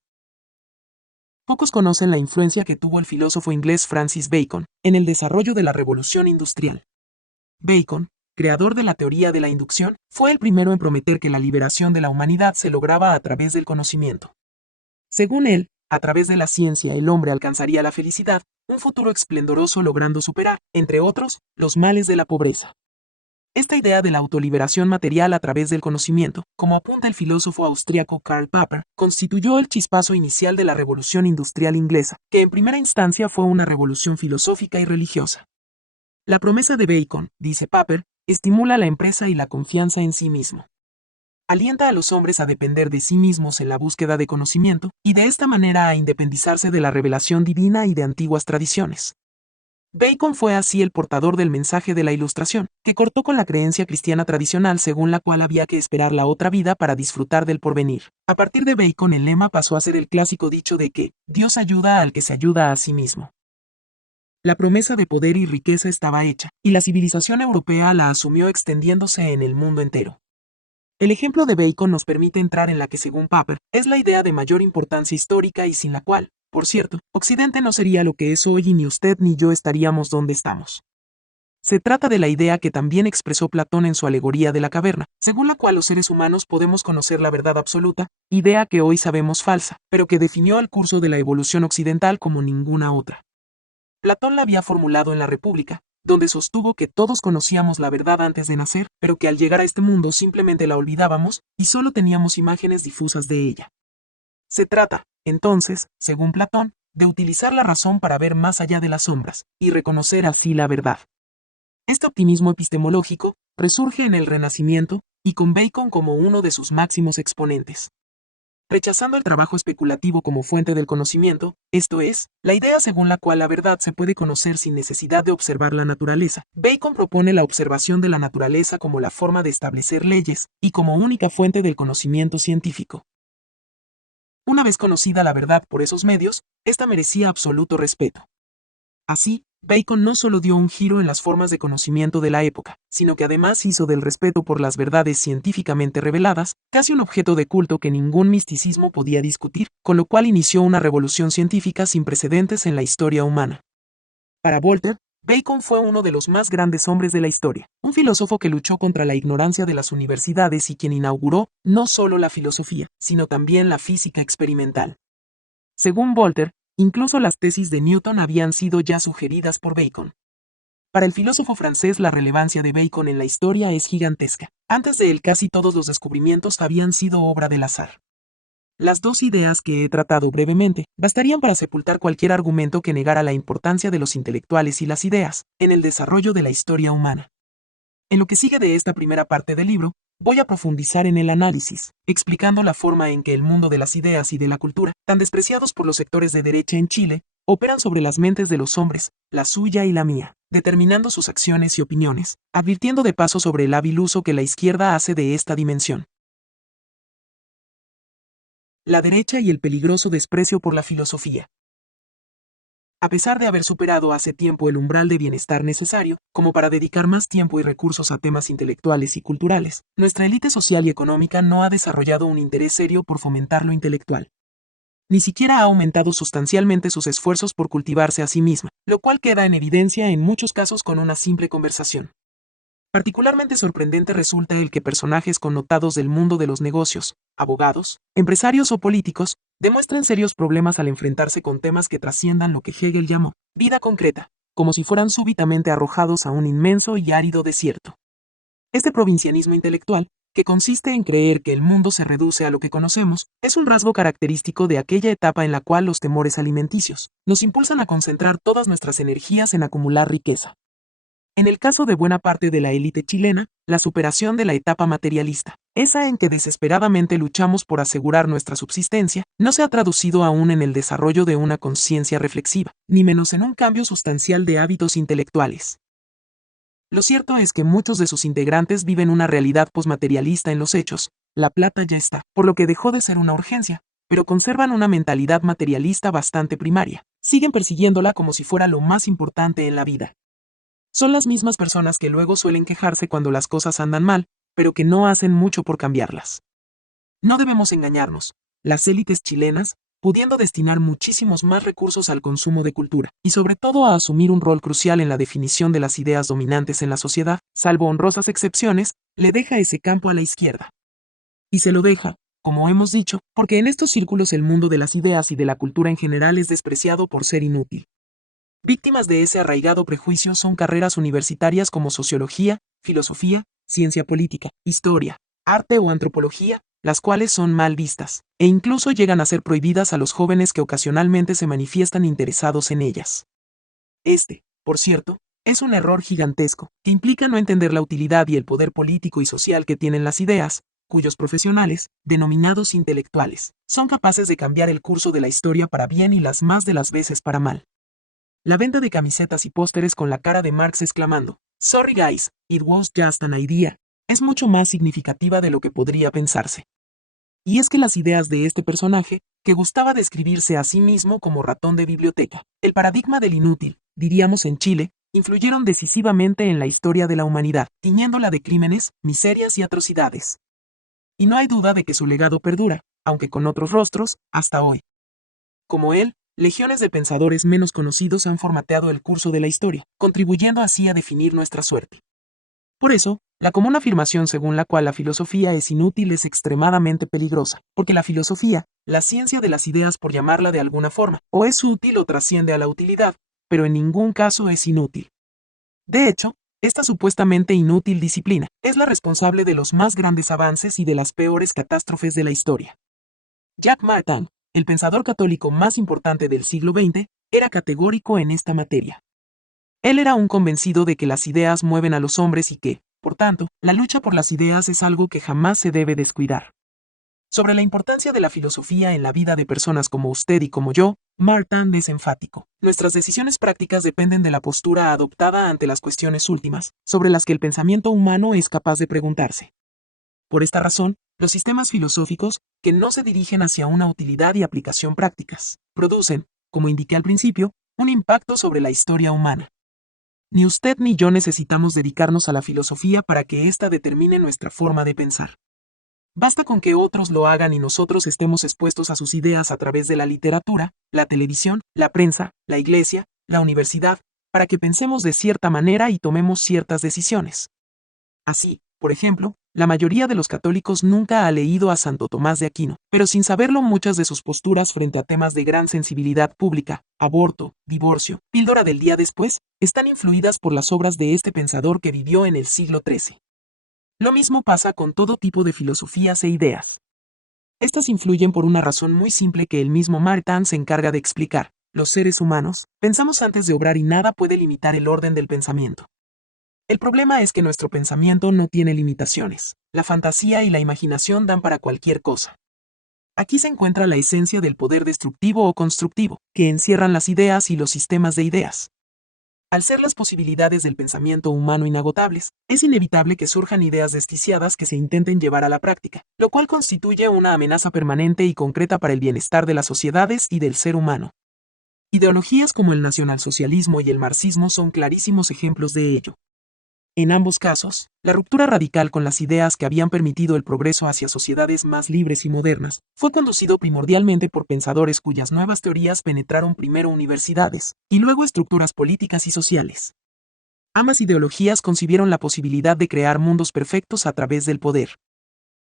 Pocos conocen la influencia que tuvo el filósofo inglés Francis Bacon en el desarrollo de la revolución industrial. Bacon, creador de la teoría de la inducción, fue el primero en prometer que la liberación de la humanidad se lograba a través del conocimiento. Según él, a través de la ciencia el hombre alcanzaría la felicidad, un futuro esplendoroso logrando superar, entre otros, los males de la pobreza. Esta idea de la autoliberación material a través del conocimiento, como apunta el filósofo austríaco Karl Popper, constituyó el chispazo inicial de la revolución industrial inglesa, que en primera instancia fue una revolución filosófica y religiosa. La promesa de Bacon, dice Popper, estimula la empresa y la confianza en sí mismo. Alienta a los hombres a depender de sí mismos en la búsqueda de conocimiento, y de esta manera a independizarse de la revelación divina y de antiguas tradiciones. Bacon fue así el portador del mensaje de la Ilustración, que cortó con la creencia cristiana tradicional según la cual había que esperar la otra vida para disfrutar del porvenir. A partir de Bacon el lema pasó a ser el clásico dicho de que Dios ayuda al que se ayuda a sí mismo. La promesa de poder y riqueza estaba hecha, y la civilización europea la asumió extendiéndose en el mundo entero. El ejemplo de Bacon nos permite entrar en la que según Popper es la idea de mayor importancia histórica y sin la cual, por cierto, Occidente no sería lo que es hoy y ni usted ni yo estaríamos donde estamos. Se trata de la idea que también expresó Platón en su alegoría de la caverna, según la cual los seres humanos podemos conocer la verdad absoluta, idea que hoy sabemos falsa, pero que definió el curso de la evolución occidental como ninguna otra. Platón la había formulado en la República, donde sostuvo que todos conocíamos la verdad antes de nacer, pero que al llegar a este mundo simplemente la olvidábamos y solo teníamos imágenes difusas de ella. Se trata, entonces, según Platón, de utilizar la razón para ver más allá de las sombras, y reconocer así la verdad. Este optimismo epistemológico resurge en el Renacimiento y con Bacon como uno de sus máximos exponentes. Rechazando el trabajo especulativo como fuente del conocimiento, esto es, la idea según la cual la verdad se puede conocer sin necesidad de observar la naturaleza, Bacon propone la observación de la naturaleza como la forma de establecer leyes y como única fuente del conocimiento científico. Una vez conocida la verdad por esos medios, esta merecía absoluto respeto. Así, Bacon no solo dio un giro en las formas de conocimiento de la época, sino que además hizo del respeto por las verdades científicamente reveladas casi un objeto de culto que ningún misticismo podía discutir, con lo cual inició una revolución científica sin precedentes en la historia humana. Para Voltaire, Bacon fue uno de los más grandes hombres de la historia, un filósofo que luchó contra la ignorancia de las universidades y quien inauguró no solo la filosofía, sino también la física experimental. Según Voltaire, incluso las tesis de Newton habían sido ya sugeridas por Bacon. Para el filósofo francés, la relevancia de Bacon en la historia es gigantesca. Antes de él, casi todos los descubrimientos habían sido obra del azar. Las dos ideas que he tratado brevemente bastarían para sepultar cualquier argumento que negara la importancia de los intelectuales y las ideas en el desarrollo de la historia humana. En lo que sigue de esta primera parte del libro, voy a profundizar en el análisis, explicando la forma en que el mundo de las ideas y de la cultura, tan despreciados por los sectores de derecha en Chile, operan sobre las mentes de los hombres, la suya y la mía, determinando sus acciones y opiniones, advirtiendo de paso sobre el hábil uso que la izquierda hace de esta dimensión. La derecha y el peligroso desprecio por la filosofía. A pesar de haber superado hace tiempo el umbral de bienestar necesario, como para dedicar más tiempo y recursos a temas intelectuales y culturales, nuestra élite social y económica no ha desarrollado un interés serio por fomentar lo intelectual. Ni siquiera ha aumentado sustancialmente sus esfuerzos por cultivarse a sí misma, lo cual queda en evidencia en muchos casos con una simple conversación. Particularmente sorprendente resulta el que personajes connotados del mundo de los negocios, abogados, empresarios o políticos, demuestren serios problemas al enfrentarse con temas que trasciendan lo que Hegel llamó vida concreta, como si fueran súbitamente arrojados a un inmenso y árido desierto. Este provincianismo intelectual, que consiste en creer que el mundo se reduce a lo que conocemos, es un rasgo característico de aquella etapa en la cual los temores alimenticios nos impulsan a concentrar todas nuestras energías en acumular riqueza. En el caso de buena parte de la élite chilena, la superación de la etapa materialista, esa en que desesperadamente luchamos por asegurar nuestra subsistencia, no se ha traducido aún en el desarrollo de una conciencia reflexiva, ni menos en un cambio sustancial de hábitos intelectuales. Lo cierto es que muchos de sus integrantes viven una realidad posmaterialista en los hechos, la plata ya está, por lo que dejó de ser una urgencia, pero conservan una mentalidad materialista bastante primaria, siguen persiguiéndola como si fuera lo más importante en la vida. Son las mismas personas que luego suelen quejarse cuando las cosas andan mal, pero que no hacen mucho por cambiarlas. No debemos engañarnos, las élites chilenas, pudiendo destinar muchísimos más recursos al consumo de cultura, y sobre todo a asumir un rol crucial en la definición de las ideas dominantes en la sociedad, salvo honrosas excepciones, le deja ese campo a la izquierda. Y se lo deja, como hemos dicho, porque en estos círculos el mundo de las ideas y de la cultura en general es despreciado por ser inútil. Víctimas de ese arraigado prejuicio son carreras universitarias como sociología, filosofía, ciencia política, historia, arte o antropología, las cuales son mal vistas, e incluso llegan a ser prohibidas a los jóvenes que ocasionalmente se manifiestan interesados en ellas. Este, por cierto, es un error gigantesco, que implica no entender la utilidad y el poder político y social que tienen las ideas, cuyos profesionales, denominados intelectuales, son capaces de cambiar el curso de la historia para bien y las más de las veces para mal. La venta de camisetas y pósteres con la cara de Marx exclamando, "Sorry guys, it was just an idea", es mucho más significativa de lo que podría pensarse. Y es que las ideas de este personaje, que gustaba describirse a sí mismo como ratón de biblioteca, el paradigma del inútil, diríamos en Chile, influyeron decisivamente en la historia de la humanidad, tiñéndola de crímenes, miserias y atrocidades. Y no hay duda de que su legado perdura, aunque con otros rostros, hasta hoy. Como él, legiones de pensadores menos conocidos han formateado el curso de la historia, contribuyendo así a definir nuestra suerte. Por eso, la común afirmación según la cual la filosofía es inútil es extremadamente peligrosa, porque la filosofía, la ciencia de las ideas por llamarla de alguna forma, o es útil o trasciende a la utilidad, pero en ningún caso es inútil. De hecho, esta supuestamente inútil disciplina es la responsable de los más grandes avances y de las peores catástrofes de la historia. Jacques Maritain, el pensador católico más importante del siglo XX, era categórico en esta materia. Él era un convencido de que las ideas mueven a los hombres y que, por tanto, la lucha por las ideas es algo que jamás se debe descuidar. Sobre la importancia de la filosofía en la vida de personas como usted y como yo, Martin es enfático. Nuestras decisiones prácticas dependen de la postura adoptada ante las cuestiones últimas, sobre las que el pensamiento humano es capaz de preguntarse. Por esta razón, los sistemas filosóficos, que no se dirigen hacia una utilidad y aplicación prácticas, producen, como indiqué al principio, un impacto sobre la historia humana. Ni usted ni yo necesitamos dedicarnos a la filosofía para que ésta determine nuestra forma de pensar. Basta con que otros lo hagan y nosotros estemos expuestos a sus ideas a través de la literatura, la televisión, la prensa, la iglesia, la universidad, para que pensemos de cierta manera y tomemos ciertas decisiones. Así, por ejemplo, la mayoría de los católicos nunca ha leído a Santo Tomás de Aquino, pero sin saberlo muchas de sus posturas frente a temas de gran sensibilidad pública, aborto, divorcio, píldora del día después, están influidas por las obras de este pensador que vivió en el siglo XIII. Lo mismo pasa con todo tipo de filosofías e ideas. Estas influyen por una razón muy simple que el mismo Martin se encarga de explicar. Los seres humanos pensamos antes de obrar y nada puede limitar el orden del pensamiento. El problema es que nuestro pensamiento no tiene limitaciones. La fantasía y la imaginación dan para cualquier cosa. Aquí se encuentra la esencia del poder destructivo o constructivo, que encierran las ideas y los sistemas de ideas. Al ser las posibilidades del pensamiento humano inagotables, es inevitable que surjan ideas desquiciadas que se intenten llevar a la práctica, lo cual constituye una amenaza permanente y concreta para el bienestar de las sociedades y del ser humano. Ideologías como el nacionalsocialismo y el marxismo son clarísimos ejemplos de ello. En ambos casos, la ruptura radical con las ideas que habían permitido el progreso hacia sociedades más libres y modernas fue conducido primordialmente por pensadores cuyas nuevas teorías penetraron primero universidades y luego estructuras políticas y sociales. Ambas ideologías concibieron la posibilidad de crear mundos perfectos a través del poder.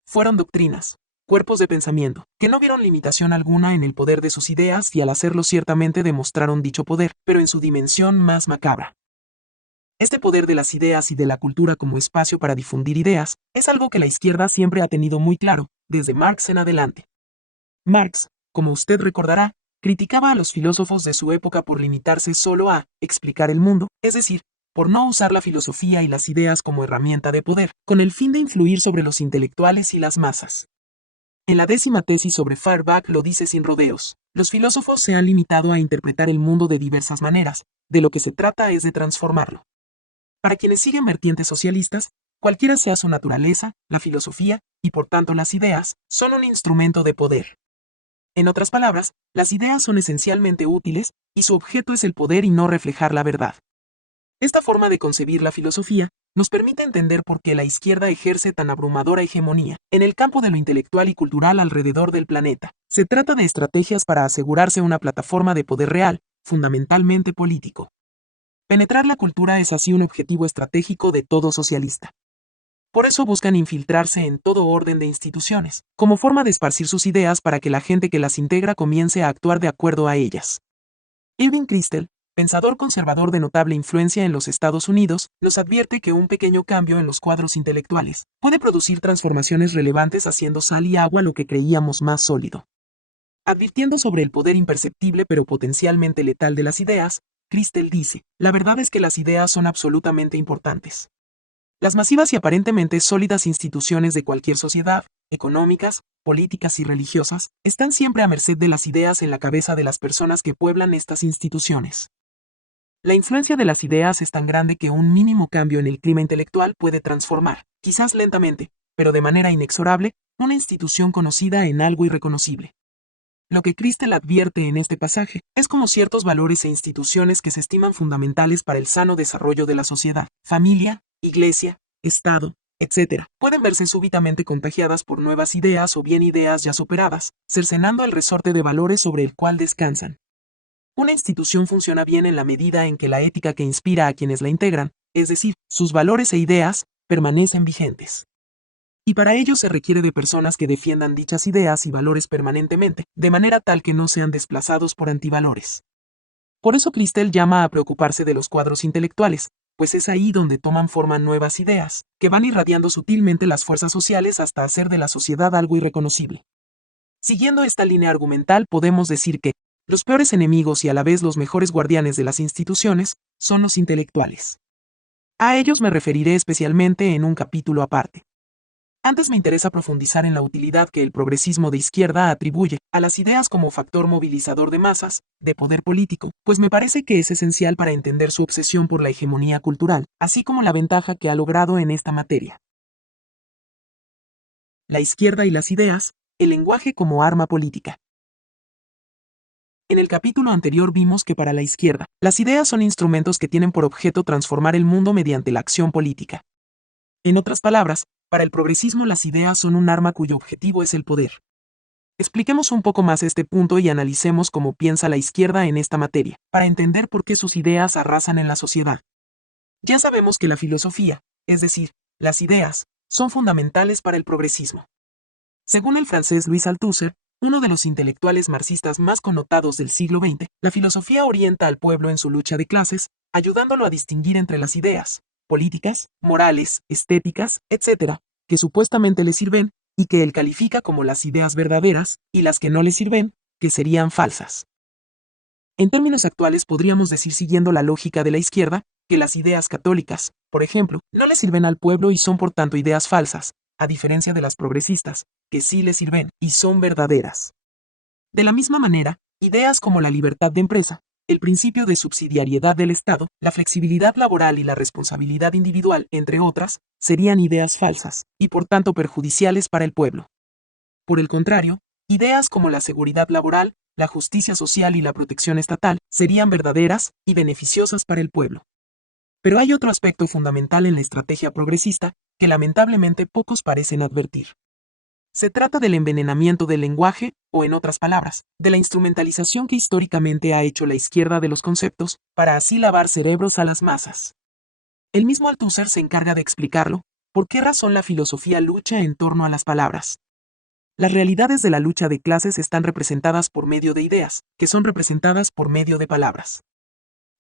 Fueron doctrinas, cuerpos de pensamiento, que no vieron limitación alguna en el poder de sus ideas y al hacerlo ciertamente demostraron dicho poder, pero en su dimensión más macabra. Este poder de las ideas y de la cultura como espacio para difundir ideas es algo que la izquierda siempre ha tenido muy claro, desde Marx en adelante. Marx, como usted recordará, criticaba a los filósofos de su época por limitarse solo a explicar el mundo, es decir, por no usar la filosofía y las ideas como herramienta de poder, con el fin de influir sobre los intelectuales y las masas. En la 10ª tesis sobre Feuerbach lo dice sin rodeos. Los filósofos se han limitado a interpretar el mundo de diversas maneras, de lo que se trata es de transformarlo. Para quienes siguen vertientes socialistas, cualquiera sea su naturaleza, la filosofía, y por tanto las ideas, son un instrumento de poder. En otras palabras, las ideas son esencialmente útiles, y su objeto es el poder y no reflejar la verdad. Esta forma de concebir la filosofía nos permite entender por qué la izquierda ejerce tan abrumadora hegemonía en el campo de lo intelectual y cultural alrededor del planeta. Se trata de estrategias para asegurarse una plataforma de poder real, fundamentalmente político. Penetrar la cultura es así un objetivo estratégico de todo socialista. Por eso buscan infiltrarse en todo orden de instituciones, como forma de esparcir sus ideas para que la gente que las integra comience a actuar de acuerdo a ellas. Irving Kristol, pensador conservador de notable influencia en los Estados Unidos, nos advierte que un pequeño cambio en los cuadros intelectuales puede producir transformaciones relevantes haciendo sal y agua lo que creíamos más sólido. Advirtiendo sobre el poder imperceptible pero potencialmente letal de las ideas, Kristol dice, la verdad es que las ideas son absolutamente importantes. Las masivas y aparentemente sólidas instituciones de cualquier sociedad, económicas, políticas y religiosas, están siempre a merced de las ideas en la cabeza de las personas que pueblan estas instituciones. La influencia de las ideas es tan grande que un mínimo cambio en el clima intelectual puede transformar, quizás lentamente, pero de manera inexorable, una institución conocida en algo irreconocible. Lo que Kristol advierte en este pasaje es como ciertos valores e instituciones que se estiman fundamentales para el sano desarrollo de la sociedad, familia, iglesia, Estado, etc., pueden verse súbitamente contagiadas por nuevas ideas o bien ideas ya superadas, cercenando el resorte de valores sobre el cual descansan. Una institución funciona bien en la medida en que la ética que inspira a quienes la integran, es decir, sus valores e ideas, permanecen vigentes. Y para ello se requiere de personas que defiendan dichas ideas y valores permanentemente, de manera tal que no sean desplazados por antivalores. Por eso Kristol llama a preocuparse de los cuadros intelectuales, pues es ahí donde toman forma nuevas ideas, que van irradiando sutilmente las fuerzas sociales hasta hacer de la sociedad algo irreconocible. Siguiendo esta línea argumental podemos decir que los peores enemigos y a la vez los mejores guardianes de las instituciones son los intelectuales. A ellos me referiré especialmente en un capítulo aparte. Antes me interesa profundizar en la utilidad que el progresismo de izquierda atribuye a las ideas como factor movilizador de masas, de poder político, pues me parece que es esencial para entender su obsesión por la hegemonía cultural, así como la ventaja que ha logrado en esta materia. La izquierda y las ideas, el lenguaje como arma política. En el capítulo anterior vimos que para la izquierda, las ideas son instrumentos que tienen por objeto transformar el mundo mediante la acción política. En otras palabras, para el progresismo las ideas son un arma cuyo objetivo es el poder. Expliquemos un poco más este punto y analicemos cómo piensa la izquierda en esta materia, para entender por qué sus ideas arrasan en la sociedad. Ya sabemos que la filosofía, es decir, las ideas, son fundamentales para el progresismo. Según el francés Louis Althusser, uno de los intelectuales marxistas más connotados del siglo XX, la filosofía orienta al pueblo en su lucha de clases, ayudándolo a distinguir entre las ideas, políticas, morales, estéticas, etc., que supuestamente le sirven y que él califica como las ideas verdaderas, y las que no le sirven, que serían falsas. En términos actuales podríamos decir, siguiendo la lógica de la izquierda, que las ideas católicas, por ejemplo, no le sirven al pueblo y son por tanto ideas falsas, a diferencia de las progresistas, que sí le sirven y son verdaderas. De la misma manera, ideas como la libertad de empresa, el principio de subsidiariedad del Estado, la flexibilidad laboral y la responsabilidad individual, entre otras, serían ideas falsas, y por tanto perjudiciales para el pueblo. Por el contrario, ideas como la seguridad laboral, la justicia social y la protección estatal serían verdaderas y beneficiosas para el pueblo. Pero hay otro aspecto fundamental en la estrategia progresista que lamentablemente pocos parecen advertir. Se trata del envenenamiento del lenguaje, o en otras palabras, de la instrumentalización que históricamente ha hecho la izquierda de los conceptos, para así lavar cerebros a las masas. El mismo Althusser se encarga de explicarlo, por qué razón la filosofía lucha en torno a las palabras. Las realidades de la lucha de clases están representadas por medio de ideas, que son representadas por medio de palabras.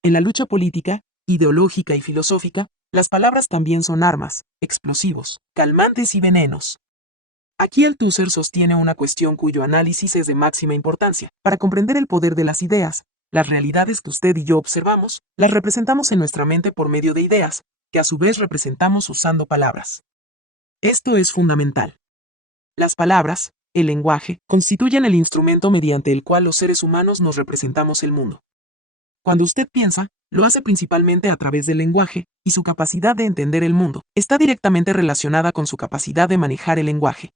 En la lucha política, ideológica y filosófica, las palabras también son armas, explosivos, calmantes y venenos. Aquí Althusser sostiene una cuestión cuyo análisis es de máxima importancia. Para comprender el poder de las ideas, las realidades que usted y yo observamos, las representamos en nuestra mente por medio de ideas, que a su vez representamos usando palabras. Esto es fundamental. Las palabras, el lenguaje, constituyen el instrumento mediante el cual los seres humanos nos representamos el mundo. Cuando usted piensa, lo hace principalmente a través del lenguaje, y su capacidad de entender el mundo está directamente relacionada con su capacidad de manejar el lenguaje.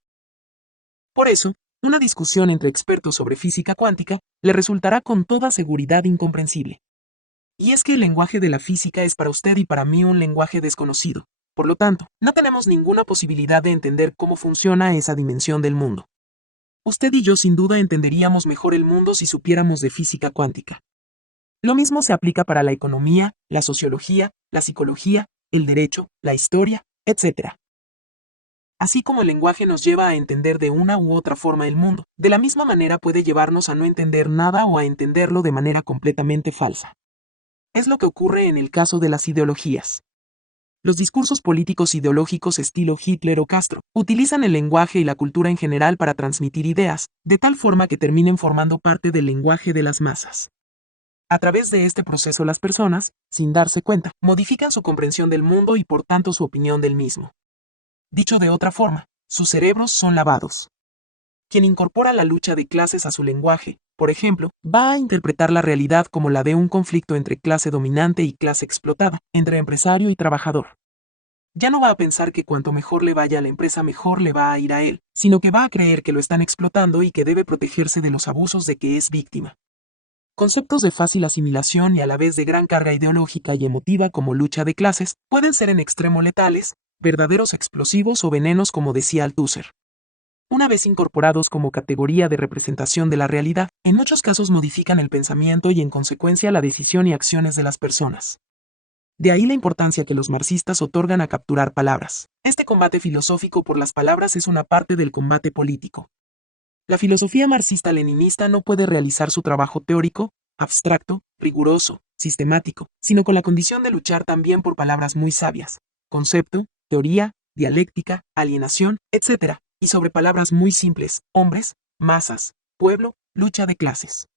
Por eso, una discusión entre expertos sobre física cuántica le resultará con toda seguridad incomprensible. Y es que el lenguaje de la física es para usted y para mí un lenguaje desconocido. Por lo tanto, no tenemos ninguna posibilidad de entender cómo funciona esa dimensión del mundo. Usted y yo sin duda entenderíamos mejor el mundo si supiéramos de física cuántica. Lo mismo se aplica para la economía, la sociología, la psicología, el derecho, la historia, etc. Así como el lenguaje nos lleva a entender de una u otra forma el mundo, de la misma manera puede llevarnos a no entender nada o a entenderlo de manera completamente falsa. Es lo que ocurre en el caso de las ideologías. Los discursos políticos ideológicos estilo Hitler o Castro utilizan el lenguaje y la cultura en general para transmitir ideas, de tal forma que terminen formando parte del lenguaje de las masas. A través de este proceso las personas, sin darse cuenta, modifican su comprensión del mundo y por tanto su opinión del mismo. Dicho de otra forma, sus cerebros son lavados. Quien incorpora la lucha de clases a su lenguaje, por ejemplo, va a interpretar la realidad como la de un conflicto entre clase dominante y clase explotada, entre empresario y trabajador. Ya no va a pensar que cuanto mejor le vaya a la empresa mejor le va a ir a él, sino que va a creer que lo están explotando y que debe protegerse de los abusos de que es víctima. Conceptos de fácil asimilación y a la vez de gran carga ideológica y emotiva como lucha de clases pueden ser en extremo letales, verdaderos explosivos o venenos como decía Althusser. Una vez incorporados como categoría de representación de la realidad, en muchos casos modifican el pensamiento y en consecuencia la decisión y acciones de las personas. De ahí la importancia que los marxistas otorgan a capturar palabras. Este combate filosófico por las palabras es una parte del combate político. La filosofía marxista-leninista no puede realizar su trabajo teórico, abstracto, riguroso, sistemático, sino con la condición de luchar también por palabras muy sabias, concepto, teoría, dialéctica, alienación, etc., y sobre palabras muy simples, hombres, Masas, pueblo, lucha de clases.